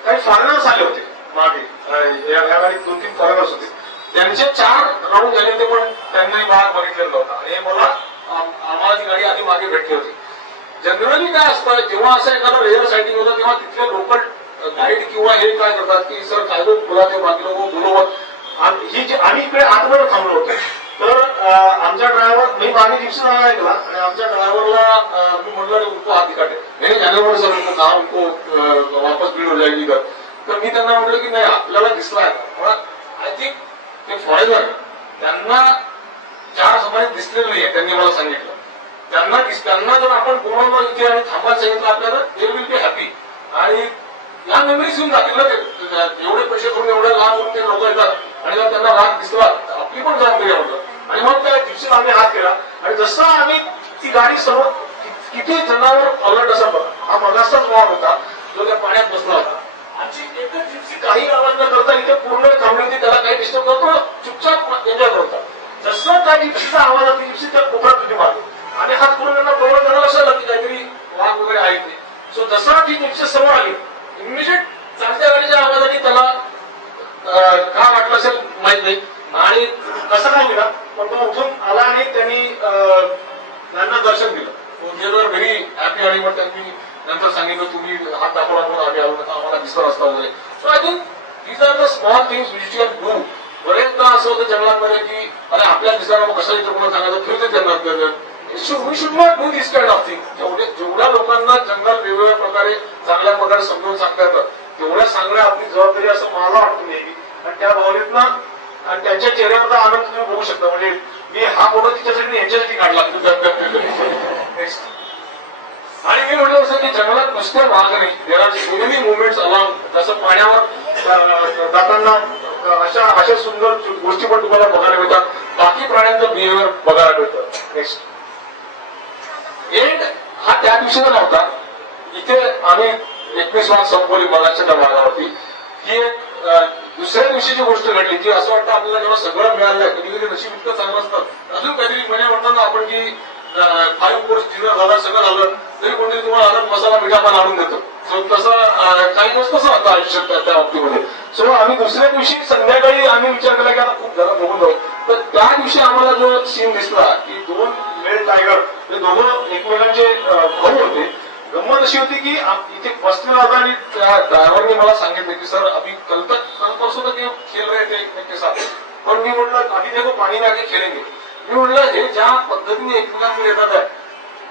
काही फॉरेनर्स आले होते मागे, या गाडीत 2-3 फॉरेनर्स होते. त्यांचे 4 राऊंड झाले होते पण त्यांनी भाग बघितलेला नव्हता. हे मला आम्हाला ती गाडी आधी मागे भेटली होती. जनरली काय असतं, जेव्हा असं एखादं रेअर सायटिंग होतं तेव्हा तिथले लोकल गाईड किंवा हे काय करतात की सर काय बोला ते बाकी लोक बोलवत. ही जे आम्ही इकडे आतमध्ये थांबलो होतो तर आमच्या ड्रायव्हर मी मागे जिप्सी नाव ऐकला आणि आमच्या ड्रायव्हरला मी म्हटलं उनको हात दिखाटे नाही जानेवर सर उनको कहा उनको वापस भीड हो जाएगी इधर. तर मी त्यांना म्हटलं की नाही आपल्याला दिसलाय. आय थिंक ते फॉरेनर त्यांना 4 समाज दिसलेलं नाहीये. त्यांनी मला सांगितलं त्यांना जर आपण बोलवलं इथे आणि थांबायला सांगितलं आपल्याला दे विल बी हॅपी. आणि या मेमरीज येऊन जातील ना. ते एवढे पैसे करून एवढे लांब ते लोक येतात आणि जर त्यांना राग दिसला आपली पण जबाबदारी होतं. आणि मग त्या दिवशी आम्ही हात केला आणि जसं आम्ही ती गाडी सर्व किती जणांवर अलर्ट असा बघा. हा मगाचाच वाघ होता जो त्या पाण्यात बसला होता. आमची एकच जिप्सी काही आवाज न करता इथे पूर्ण थांबली होती. त्याला काही डिस्टर्ब करतो चुपचाप एन्जॉय करतो. जसं त्या जिप्सीचा आवाज होती जिप्सी त्या कोपऱ्यात होती मागे आणि हात करून त्यांना बरोबर त्यांना लक्षात आलं की काहीतरी वाघ वगैरे आहे ते. सो जसा ती जिप्सी समोर आली इमिजिएट चालत्या गाडीच्या आवाजाने त्याला काय वाटलं असेल माहित नाही आणि कसं काय दिला पण तो उठून आला आणि त्यांनी त्यांना दर्शन दिलं. दे वर व्हेरी हॅपी. आणि मग त्यांनी नंतर सांगितलं तुम्ही हात दाखवला पण आम्ही आम्हाला दिसत असता वगैरे. So I think these are the small things which you can do. बरेचदा असं होतं जंगलांमध्ये की अरे आपल्या दिसताना मग कसं इथं कोणा सांगायचं फिरते त्यांना. We should not do this kind of thing. जेवढ्या लोकांना जंगल वेगवेगळ्या प्रकारे चांगल्या प्रकारे समजून सांगता येतं तेवढ्या सांगणं आपली जबाबदारी असं मला वाटतं नेहमी. आणि त्या भावनेतनं आणि त्यांच्या चेहऱ्यावरचा आनंद तुम्ही बघू शकता. म्हणजे मी हा फोटो तिच्यासाठी यांच्यासाठी काढला. आणि मी म्हटलं असं की जंगलात नुसत्या वाघ नाही, there are so many movements along. जसं पाण्यावर जाताना अशा सुंदर गोष्टी पण तुम्हाला बघायला मिळतात. बाकी प्राण्यांचं बिहेवियर बघायला मिळतं. नेक्स्ट एंड हा त्या दिवशीचा नव्हता. इथे आम्ही 21 वाघ संपवली मगाच्या त्या भागावरती. ही एक दुसऱ्या दिवशीची गोष्ट घडली की असं वाटतं आपल्याला जेव्हा सगळं मिळालंय कधी कधी नशीब इतकं चांगलं असतं अजून काहीतरी म्हणजे म्हणतात ना आपण की 5 कोर्स डिनर झाला सगळं झालं तरी कोणतरी तुम्हाला अजून मसाला मिठा पण आणून देतो. सो तसं काही दिवस कसं होतं आयुष्यात त्या बाबतीमध्ये. सो आम्ही दुसऱ्या दिवशी संध्याकाळी आम्ही विचार केला की आता खूप जरा बघून जाऊ. तर त्या दिवशी आम्हाला जो सीन दिसला की 2 मेल टायगर हे दोघं एकमेकांचे भाऊ होते. गंमत अशी होती की इथे बसलेला होता आणि त्या ड्रायव्हरने मला सांगितलं की सर अभी कल परसों तक ये खेल रहे थे एकमेक के साथ. पण मी म्हटलं अभी देखो पाणी में आके खेळेंगे. मी म्हटलं हे ज्या पद्धतीने एकमेकांकडे येतात आहे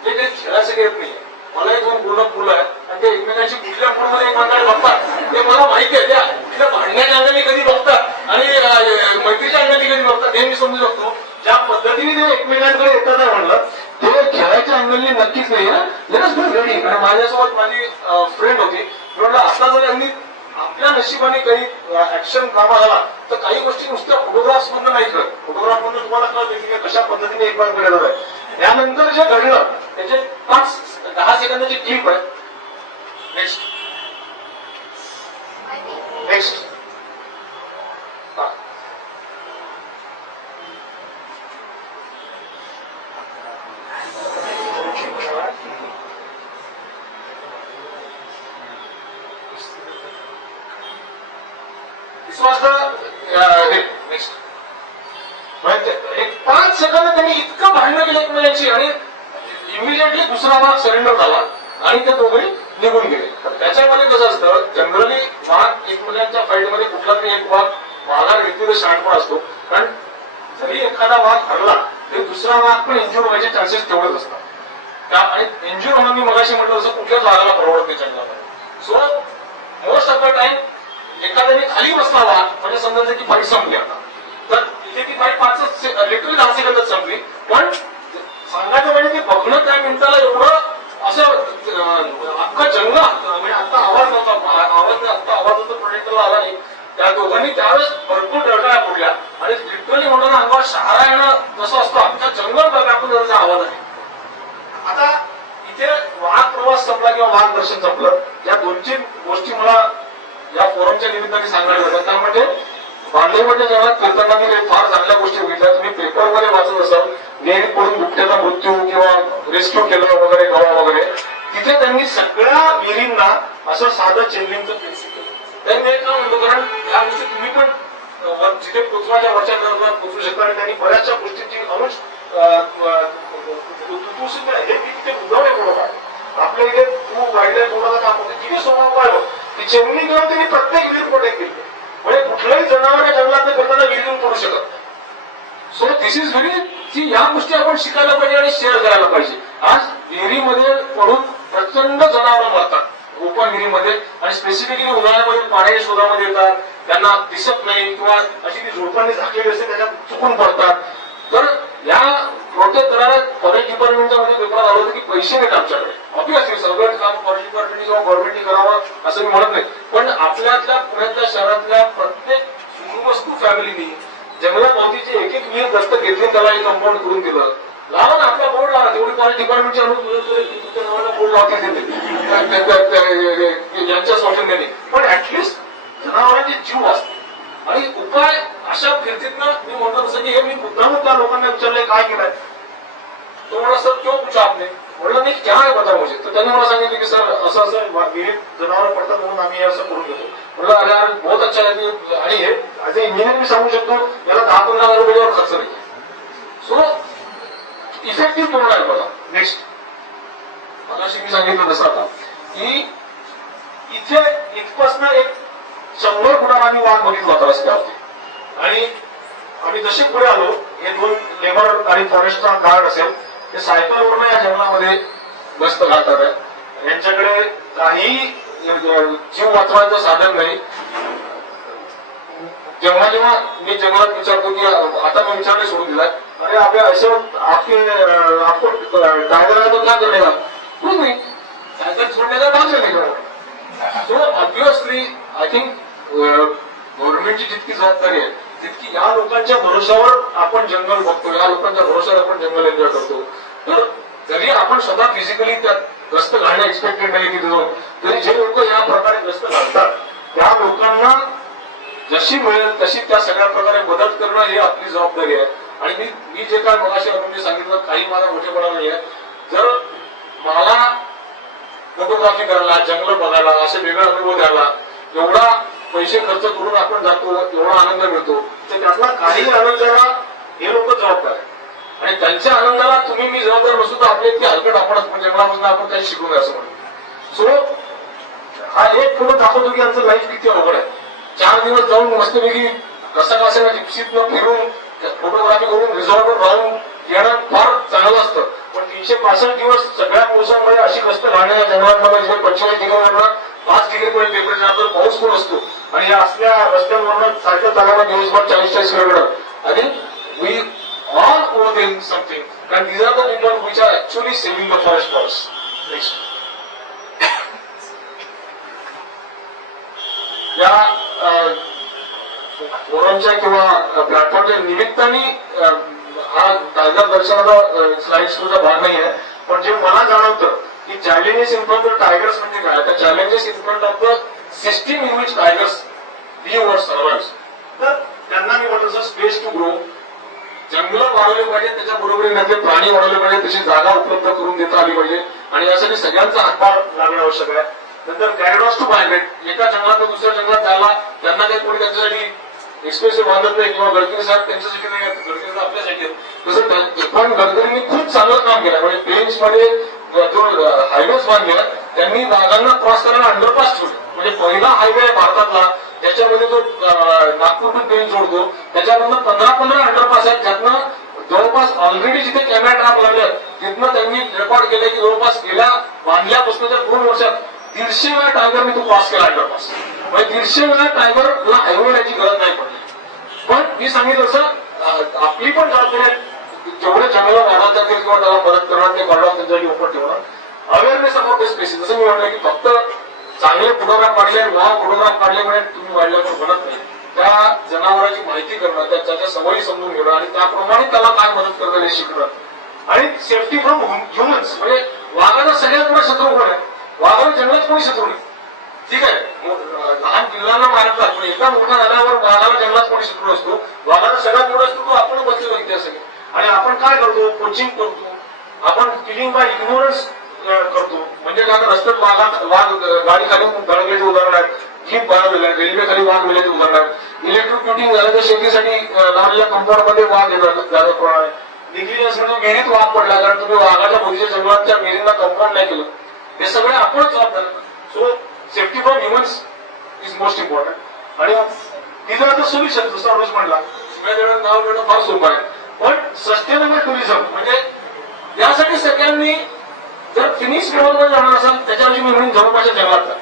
ते काही खेळायचं येत नाही. मला एक 2 पूर्ण मुलं आहेत आणि ते एकमेकांची कुठल्या पूर्णमध्ये एकमेकांकडे बघतात ते मला माहिती आहे. त्या तिला भांडण्याच्या अंगाने कधी बघतात आणि मैत्रीच्या अंगाने कधी बघतात हे मी समजू शकतो. ज्या पद्धतीने ते एकमेकांकडे येतात आहे म्हणलं ते खेळायच्या अंगाने नक्कीच नाही. रेडी. कारण माझ्यासोबत माझी फ्रेंड होती. म्हटलं आता जर यांनी आपल्या नशिबाने काही ऍक्शन कामा झाला तर काही गोष्टी नुसत्या फोटोग्राफ्स मधून नाही कळत. फोटोग्राफ मधून तुम्हाला कळते की कशा पद्धतीने एकमेकांकडे येणार आहे. यानंतर जे घडलं त्याचे 5-10 सेकंदाची क्लिप आहे. नेक्स्ट नेक्स्ट नेक्स्ट एक 5 सेकंद त्यांनी इतकं भांडण केलं एकमेकांची आणि इमिजिएटली दुसरा भाग सरेंडर झाला आणि ते दोघे निघून गेले. त्याच्यामध्ये कसं असतं जनरली वाघ एकमेकांच्या फाईटमध्ये कुठला तरी एक वाघ वाघाला घेतली तर शहाणपण असतो. कारण जरी एखादा वाघ हरला तरी दुसरा वाघ पण इंजुर व्हायचे चान्सेस तेवढेच असतात. आणि इंजुर होणं मी मगाशी म्हटलं तसं कुठल्याच वाघाला परवडत नाही जंगलामध्ये. So most of the time एखाद्याने खाली बसला वाघ म्हणजे समजायचं की फाईट संपली आता. तर तिथे ती फाईट 5 लिटरली 10 सेकंदात संपली. पण सांगायचं म्हणजे ते बघणं त्या मिनिटाला एवढं असं अख्खं जंगल म्हणजे आता आवाज नव्हता, आता आवाज प्रोजेक्टरला आला नाही. त्या दोघांनी त्यावेळेस भरपूर डळकाळ्या फोडल्या आणि लिटरली म्हणतो ना अंगावर शहारा येणं जसं असतं अख्खा जंगल व्यापून जाण्याचा आवाज आहे. आता इथे वाघ प्रवास संपला किंवा वाघ दर्शन संपलं, या 2-3 गोष्टी मला या फोरमच्या निमित्ताने सांगायला जातात. त्यामध्ये बांधवमध्ये जेव्हा फिरताना मी फार चांगल्या गोष्टी बघितल्या. तुम्ही पेपरमध्ये वाचत असाल विहिरीत पडून बिबट्याचा मृत्यू किंवा रेस्क्यू केलं वगैरे गवा वगैरे, तिथे त्यांनी सगळ्या विहिरींना असं साधं चेनलिंगचं फेन्सिंग केलं. त्यांनी एक काम म्हणतो कारण या गोष्टी तुम्ही पण जिथे पोचवाच्या वरच्या दरात पोचू शकता आणि त्यांनी बऱ्याचशा गोष्टींची अनुज हे तिथे उदाहरण थोडंफार आपल्या इथे तू वाईल्ड कोणाला काम होते तिथे स्वभाव पाहिलं ती चेन्नई किंवा त्यांनी प्रत्येक विहीर प्रोटेक्ट केली. म्हणजे कुठल्याही जनावर जंगलात करताना विहिरून पडू शकत. सो दिस इज व्हेरी या गोष्टी आपण शिकायला पाहिजे आणि शेअर करायला पाहिजे. आज विहिरीमध्ये पडून प्रचंड जनावरं मरतात ओपन विहिरीमध्ये आणि स्पेसिफिकली उन्हाळ्यामध्ये पाण्याच्या शोधामध्ये येतात, त्यांना दिसत नाही किंवा अशी ती झोपांनी झाकलेली असते त्याच्यात चुकून पडतात. तर या प्रोटेक्ट करायला फॉरेस्ट डिपार्टमेंटच्या मध्ये पेपर आलं होतं की पैसे नाहीत आमच्याकडे. ऑब्विसली सगळं काम फॉरेस्ट डिपार्टमेंटने किंवा गव्हर्नमेंटने करावं असं मी म्हणत नाही, पण आपल्यातल्या पुण्यातल्या शहरातल्या प्रत्येक सुवस्तू फॅमिलीनी जंगलाभोवतीचे एक विहीर दत्तक घेतली, त्याला एक कंपाऊंड करून दिलं. लावा ना आपला बोर्ड लावा, तेवढी फॉरेस्ट डिपार्टमेंटची तुमच्या नावाला बोर्ड लावतील यांच्या सौजन्याने. पण ऍटलिस्ट जनावरांचे जीव वाचते आणि उपाय अशा फिरतीतनं मी म्हणतो तसं की हे मी मुद्दाम त्या लोकांना विचारलंय काय केलंय. तो मला सर क्यों पूछा आपने, म्हणलं नाही क्या आहे बता मुझे. तर त्यांनी मला सांगितलं की सर असं असं विहिरीत जनावर पडतात म्हणून आम्ही असं करून घेतो. म्हणलं अरे यार बहुत अच्छा आहे. आणि हे ऍज अ इंजिनियर मी सांगू शकतो याला 10-15 हजार रुपयावर खर्च नाही. सो इफेक्टिव्ह तोडला आहे बघा. नेक्स्ट मगाशी मी सांगितलं तसं आता की इथे इथपासून एक 100 फुटावर आम्ही वाघ बघितला होता रस्त्यावरती. आणि आम्ही जसे पुढे आलो हे 2 लेबर आणि फॉरेस्टचा गार्ड असेल ते सायकलवरनं या जंगलामध्ये गस्त घालतात आहे. यांच्याकडे काही जीव वाचवायचं साधन नाही. जेव्हा जेव्हा मी जंगलात विचारतो की आता मी विचारणे सोडून दिलाय, अरे आपल्या ऐसे आपको टायगर आहे तो क्या करणे का कुछ नाही, टायगर छोडणे का बाजू नाही. सो ऑब्विसली आय थिंक गव्हर्नमेंटची जितकी जबाबदारी आहे तितकी या लोकांच्या भरोशावर आपण जंगल बघतो, या लोकांच्या भरोशावर आपण जंगल एन्जॉय करतो. तर जरी आपण स्वतः फिजिकली त्यात गस्त घालणं एक्सपेक्टेड नाही तिथे जाऊन, तरी जे लोक या प्रकारे गस्त घालतात त्या लोकांना जशी मिळेल तशी त्या सगळ्या प्रकारे मदत करणं ही आपली जबाबदारी आहे. आणि मी जे काय मगाशी म्हणजे सांगितलं काही माझा मोठेपणा नाही आहे. जर मला फोटोग्राफी करायला जंगल बघायला असे वेगळे अनुभव द्यायला एवढा पैसे खर्च करून आपण जातो, एवढा आनंद मिळतो, तर त्यातला काही आनंदाला हे लोक जबाबदार आहे. आणि त्यांच्या आनंदाला तुम्ही मी जबाबदार नसू तर आपली इतकी हलकट आपण जंगलापासून आपण काही शिकू नये असं म्हणतो. सो हा एक फोटो दाखवतो की यांचं लाईफ किती अवघड आहे. 4 दिवस जाऊन मस्तपैकी कसा कसा जिप्सीतनं फिरून फोटोग्राफी करून रिसॉर्टवर राहून येणं फार चांगलं असतं. पण 365 दिवस सगळ्या मोसममध्ये अशी गस्त घालण्या जंगलांमध्ये जे 45 डिग्रीवरनं 5 डिग्रीपर्यंत टेम्परेचर पाऊस पण असतो आणि या असल्या रस्त्यांवरनं सायकल चालवणं दिवसभर 40-40 किलोमीटर. आणि we all owe them something and these are the people which are actually saving the forest for us. Next. या फोरमच्या किंवा प्लॅटफॉर्मच्या निमित्ताने हा टायगर दर्शनाचा स्लाइड शोचा भाग नाही आहे, पण जे मला जाणवतं की challenges in front of tigers म्हणजे काय, त्या challenges in front of the system in which tigers live और सर्वाइव्ह. तर त्यांना मी म्हटलं स्पेस टू ग्रो, जंगलं वाढवले पाहिजे, त्याच्या बरोबरीने ते प्राणी वाढवले पाहिजे, तशी जागा उपलब्ध करून देता आली पाहिजे आणि यासाठी सगळ्यांचा हातभार लागणं आवश्यक आहे. नंतर कॅरिडॉर्स टू मायग्रेट, एका जंगलात दुसऱ्या जंगलात जायला त्यांना काही कोणी त्यांच्यासाठी एक्सप्रेसिव्ह बांधत नाही किंवा गडकरी साहेब त्यांच्यासाठी नाही, गडकरी आपल्यासाठी आहेत. तसं पण गडकरींनी खूप चांगलं काम केलं. म्हणजे प्लेन्समध्ये जो हायवेज बांधले त्यांनी वाघांना क्रॉस करायला अंडरपास ठेवले. म्हणजे पहिला हायवे आहे भारतातला त्याच्यामध्ये तो नागपूर टू पेन जोडतो, त्याच्यामधनं 15 अंडरपास आहेत, ज्यातनं जवळपास ऑलरेडी जिथे कॅमेरा ट्रॅप लागले तिथनं त्यांनी रेकॉर्ड केले की जवळपास गेल्या बांधल्यापासूनच्या 2 वर्षात 150 वेळा टायगरने तो क्रॉस केला अंडरपास. म्हणजे 150 वेळा टायगरला हायवे याची गरज नाही पडली. पण मी सांगितलं असं आपली पण जबाबदारी आहे, जेवढे जंगल वाढवतात जातील किंवा त्याला मदत करणार ते कॉर्डॉन त्यांच्यासाठी ओपन ठेवणं, अवेअरनेस अबाउट दिस स्पेसिस. जसं मी म्हटलं की फक्त चांगले फोटोग्राफ काढले, फोटोग्राफ काढले म्हणजे तुम्ही वाढले पण म्हणत नाही. त्या जनावरांची माहिती करणं, त्याच्या सवयी समजून घेणं आणि त्याप्रमाणे त्याला काय मदत करता हे शिकणं. आणि सेफ्टी फ्रॉम ह्युमन्स, म्हणजे वाघाचा सगळ्यात मोठा शत्रू कोण आहे? वाघाला जंगलात कोणी शत्रू नाही. ठीक आहे, लहान पिल्लांना मारतात, पण एकदा मोठा झाल्यावर वाघाला जंगलात कोणी शत्रू असतो? वाघाचा सगळ्यात मोठा शत्रू आपण बसलेलो इथे सगळे. आणि आपण काय करतो? कोचिंग करतो, आपण किलिंग बाय इग्नोरन्स करतो. म्हणजे काय, रस्त्यात वाघ गाडी खाली दळगेचे उदाहरण आहेत, जीप रेल्वे खाली वाघ मिळायचे उदाहरण आहेत, इलेक्ट्रिक्युटिंग झालं तर शेतीसाठी लावलेल्या कंपाऊंड मध्ये वाघ जास्त प्रमाण आहे. निघली म्हणजे विहिरीत वाघ पडला, कारण तुम्ही वाघाच्या बोलीच्या जंगलात त्या विहिरींना कंपाऊंड नाही केलं. हे सगळे आपणच जबाबदार. So safety from humans is most important. आणि तिथं आता सोल्युशन, जसं अनुज म्हणला, सगळ्या नाव मिळणं फार सोपं आहे. पण सस्टेनेबल टुरिझम म्हणजे यासाठी सगळ्यांनी जर फिनिक्स लेवलवर जाणार असाल त्याच्याऐवजी मी म्हणून जवळपासच्या जंगलात जा.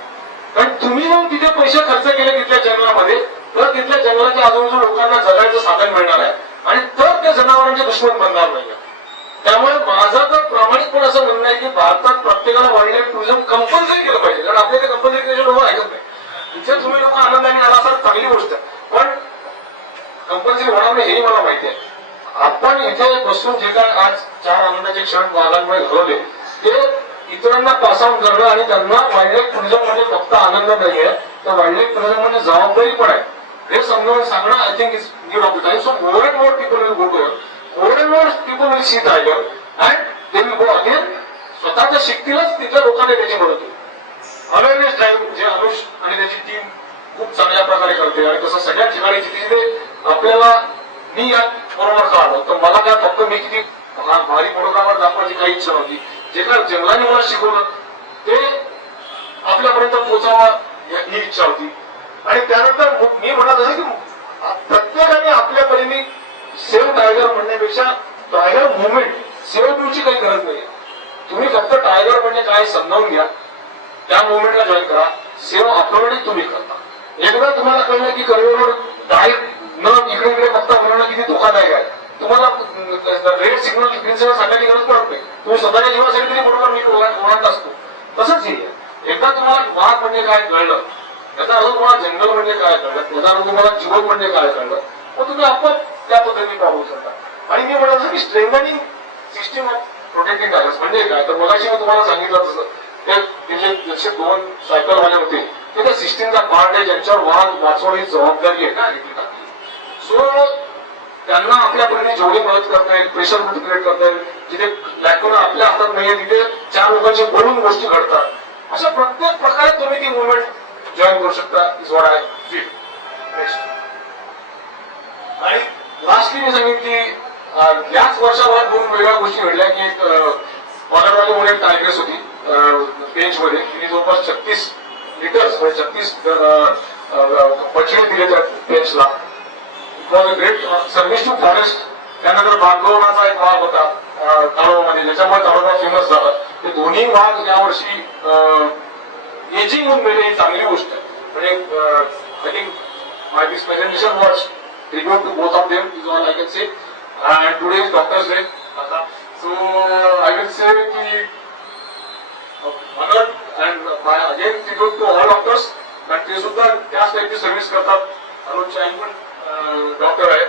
कारण तुम्ही जर तिथे पैसे खर्च केले तिथल्या जंगलामध्ये, तर तिथल्या जंगलाच्या आजूबाजूच्या लोकांना जगायचं साधन मिळणार आहे आणि तर त्या जनावरांचे दुश्मन बनणार नाही. त्यामुळे माझं तर प्रामाणिकपणे असं म्हणणं आहे की भारतात प्रत्येकाला वाईल्ड लाईफ टुरिझम कंपल्सरी केलं पाहिजे. कारण आपल्या इथे कंपल्सरी केल्याचे लोक ऐकत नाही. इथे तुम्ही लोक आनंदाने आला असाल चांगली गोष्ट आहे, पण कंपल्सरी होणार नाही हेही मला माहिती आहे. आपण इथे बसून जे काय आज 4 आनंदाचे क्षण वाघांमुळे घडवले ते इतरांना पास ऑन करणं आणि त्यांना वाईल्ड लाईफ टुरिझम म्हणजे फक्त आनंद नाहीये, तर वाईल्ड लाईफ टुरिझम म्हणजे जबाबदारी पण आहे हे समजावून सांगणं I think is need of the time. So more and more people will go to it, more and more people will see tiger and they will go again. स्वतःच्या शिकतीलच तिथल्या लोकांना त्याची मदत होईल. अवेअरनेस ड्राईव्ह जे अनुष आणि त्याची टीम खूप चांगल्या प्रकारे करते आणि तसं सगळ्या ठिकाणी जिथे आपल्याला मी या बरोबर का आलो, तर मला काय फक्त मी किती भारी फोटोग्राफर दाखवायची काही इच्छा नव्हती. जे काय जंगलाने मला शिकवलं ते आपल्यापर्यंत पोहोचावं ही इच्छा होती. आणि त्यानंतर मी म्हणत होतो की प्रत्येकाने आपल्या परीने सेव्ह टायगर म्हणण्यापेक्षा टायगर मुवमेंट सेव्ह टूची काही गरज नाही. तुम्ही फक्त टायगर म्हणजे काय समजावून घ्या, त्या मुवमेंटला जॉईन करा, सेव्ह ऑटोमॅटिक तुम्ही करता. एकदा तुम्हाला कळलं की करिअरवर डायरेक्ट न इकडे इकडे बघता मुलांना किती धोकादायक आहे, तुम्हाला रेड सिग्नल ग्रीन सिग्नल सांगायची गरज पडत नाही. तुम्ही स्वतःच्या जीवासाठी तरी बरोबर नीट ओळखत असतो. तसंच हे एकदा तुम्हाला वाघ म्हणजे काय कळलं, त्याचा अर्थ तुम्हाला जंगल म्हणजे काय कळलं, त्याचा अर्थ तुम्हाला जीवन म्हणजे काय कळलं, मग तुम्ही आपोआप त्या पद्धतीने पाहू शकता. आणि मी म्हणत की strengthening system of protecting tigers म्हणजे काय, तर मगाशी मी तुम्हाला सांगितलं तसं ते जसे 2 सायकलवाले होते ते त्या सिस्टीमचा पार्ट आहे ज्यांच्यावर वाघ वाचवण ही जबाबदारी आहे ना टाकली. सो त्यांना आपल्यापर्यंत जेवढी मदत करता येईल, प्रेशर क्रिएट करता येईल, जिथे लॅकोना आपल्या हातात नाहीये तिथे 4 लोकांशी बोलून गोष्टी घडतात, अशा प्रत्येक प्रकारे तुम्ही ती मुवमेंट जॉईन करू शकता. Is what I feel. Next आणि लास्टली मी सांगेन की याच वर्षाभरात 2 वेगळ्या गोष्टी घडल्या की एक ऑर्डरवाली म्हणून एक टायग्रेस होती बेंचमध्ये, तिने जवळपास 36 लिटर्स म्हणजे 36 बछडे दिले त्या बेंचला. It was a great service to forest. त्यानंतर बागवणाचा एक वाघ होता ताडोबामध्ये, ज्याच्यामुळे ताडोबा फेमस झाला. ते दोन्ही वाघ यावर्षी एजिंग होऊन गेले, ही चांगली गोष्ट आहे. म्हणजे I think my this presentation was tribute to both of them is all I can say. And today is Doctor's Day. So I will say ki honored and my again tribute to all doctors. That ते सुद्धा त्याच टाईपची service करतात. अनुज चाईन पण doctor आहे.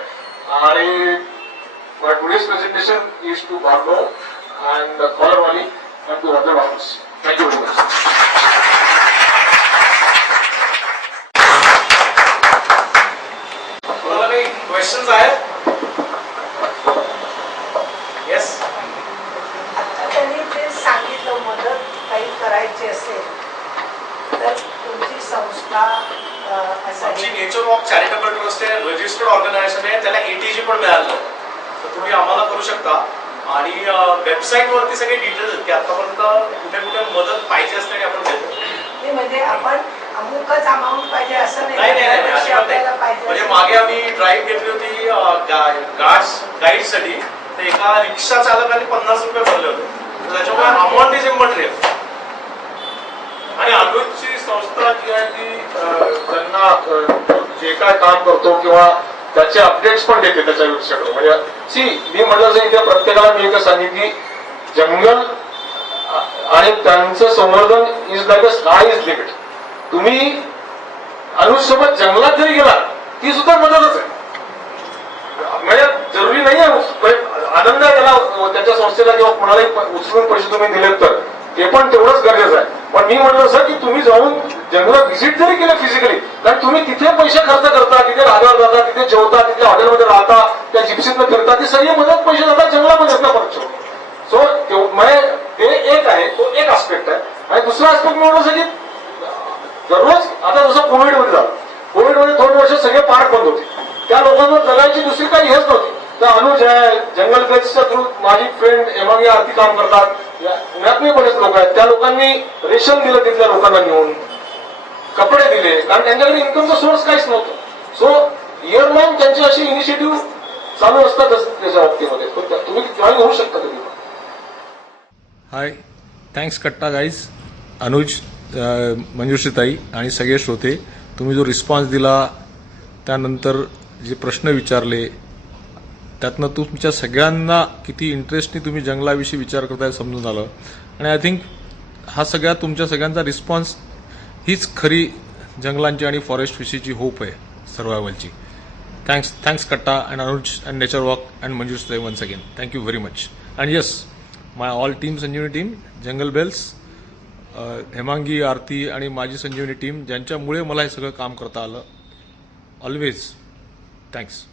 आणि my today's presentation is to Bhargav and Collarwani and to other doctors. Thank you very much. Questions आहेत? Yes. त्यांनी जे सांगितलं मदत काही करायची असेल तर तुमची संस्था आमची नेचर वॉक चॅरिटेबल ट्रस्ट आहे, रजिस्टर्ड ऑर्गनायझेशन आहे, त्याला ATG पण मिळालं, तर तुम्ही आम्हाला करू शकता. आणि वेबसाईटवरती सगळे डिटेल्स आहेत की आतापर्यंत कुठे कुठे मदत पाहिजे असते आपण देतो. म्हणजे आपण अमुकच अमाऊंट पाहिजे असं नाही नाही नाही, त्यापेक्षा अजिबात आपल्याला नाही. पाहिजे म्हणजे असं. मागे आम्ही ड्राईव्ह घेतली होती गाईडसाठी, तर एका रिक्षा चालकाने 50 रुपये भरले होते. तर त्याच्यामुळे अमाऊंट इज इम्पॉर्टंट. आणि अनुजची संस्था जी आहे ती त्यांना जे काय काम करतो किंवा त्याचे अपडेट्स पण देते त्याच्या वेबसाईटवर. म्हणजे मी म्हटलं असं इथे प्रत्येकाला मी एकच सांगितली, जंगल आणि त्यांचं संवर्धन is like a sky is limit. तुम्ही अनुजसोबत जंगलात जरी गेला ती सुद्धा मदतच आहे. म्हणजे जरुरी नाही आहे आनंद आहे त्याला त्याच्या संस्थेला किंवा कोणालाही उचलून पैसे तुम्ही दिलेत तर ते पण तेवढंच गरजेचं आहे. पण मी म्हटलं सर की तुम्ही जाऊन जंगलात व्हिजिट जरी केलं फिजिकली, कारण तुम्ही तिथे पैसे खर्च करता, तिथे राहणार जाता, तिथे जेवता, तिथे हॉटेलमध्ये राहता, त्या जिप्सीतनं फिरता, ती सगळी मदत पैसे जातात जंगलामध्ये परत. सो ते एक आहे, तो एक आस्पेक्ट आहे. आणि दुसरा आस्पेक्ट मी म्हटलं की दररोज आता जसं कोविडमध्ये झालं, कोविडमध्ये 2 वर्ष सगळे पार्क बंद होते, त्या लोकांना जगायची दुसरी काही हेच नव्हती. तर अनुज आहे, जंगल बेल्सच्या थ्रू माझी फ्रेंड हेमांगी आरती काम करतात, पुण्यातही बरेच लोक आहेत, त्या लोकांनी रेशन दिलं तिथल्या लोकांना नेऊन, कपडे दिले, कारण त्यांच्याकडे इन्कमचा सोर्स काहीच नव्हतं. सो इयर लॉंग त्यांची अशी इनिशिएटिव्ह चालू असतातच त्याच्या बाबतीमध्ये. तुम्ही जॉईन होऊ शकता कधी. हाय, थँक्स कट्टा गाईज, अनुज, मंजुश्रीताई आणि सगळे श्रोते. तुम्ही जो रिस्पॉन्स दिला, त्यानंतर जे प्रश्न विचारले, त्यातनं तुमच्या सगळ्यांना किती इंटरेस्टने तुम्ही जंगलाविषयी विचार करताय समजून आलं. आणि आय थिंक हा सगळ्या तुमच्या सगळ्यांचा रिस्पॉन्स हीच खरी जंगलांची आणि फॉरेस्ट विषयीची होप आहे सर्वायवलची. Thanks Katta and Anuj and nature walk and मंजुश्रीताई once again. Thank you very much. And yes, my all team, Sanjeevani team, jungle bells, Hemangi Aarti आणि माझी संजीवनी टीम, ज्यांच्यामुळे मला हे सगळं काम करता आलं. Always thanks.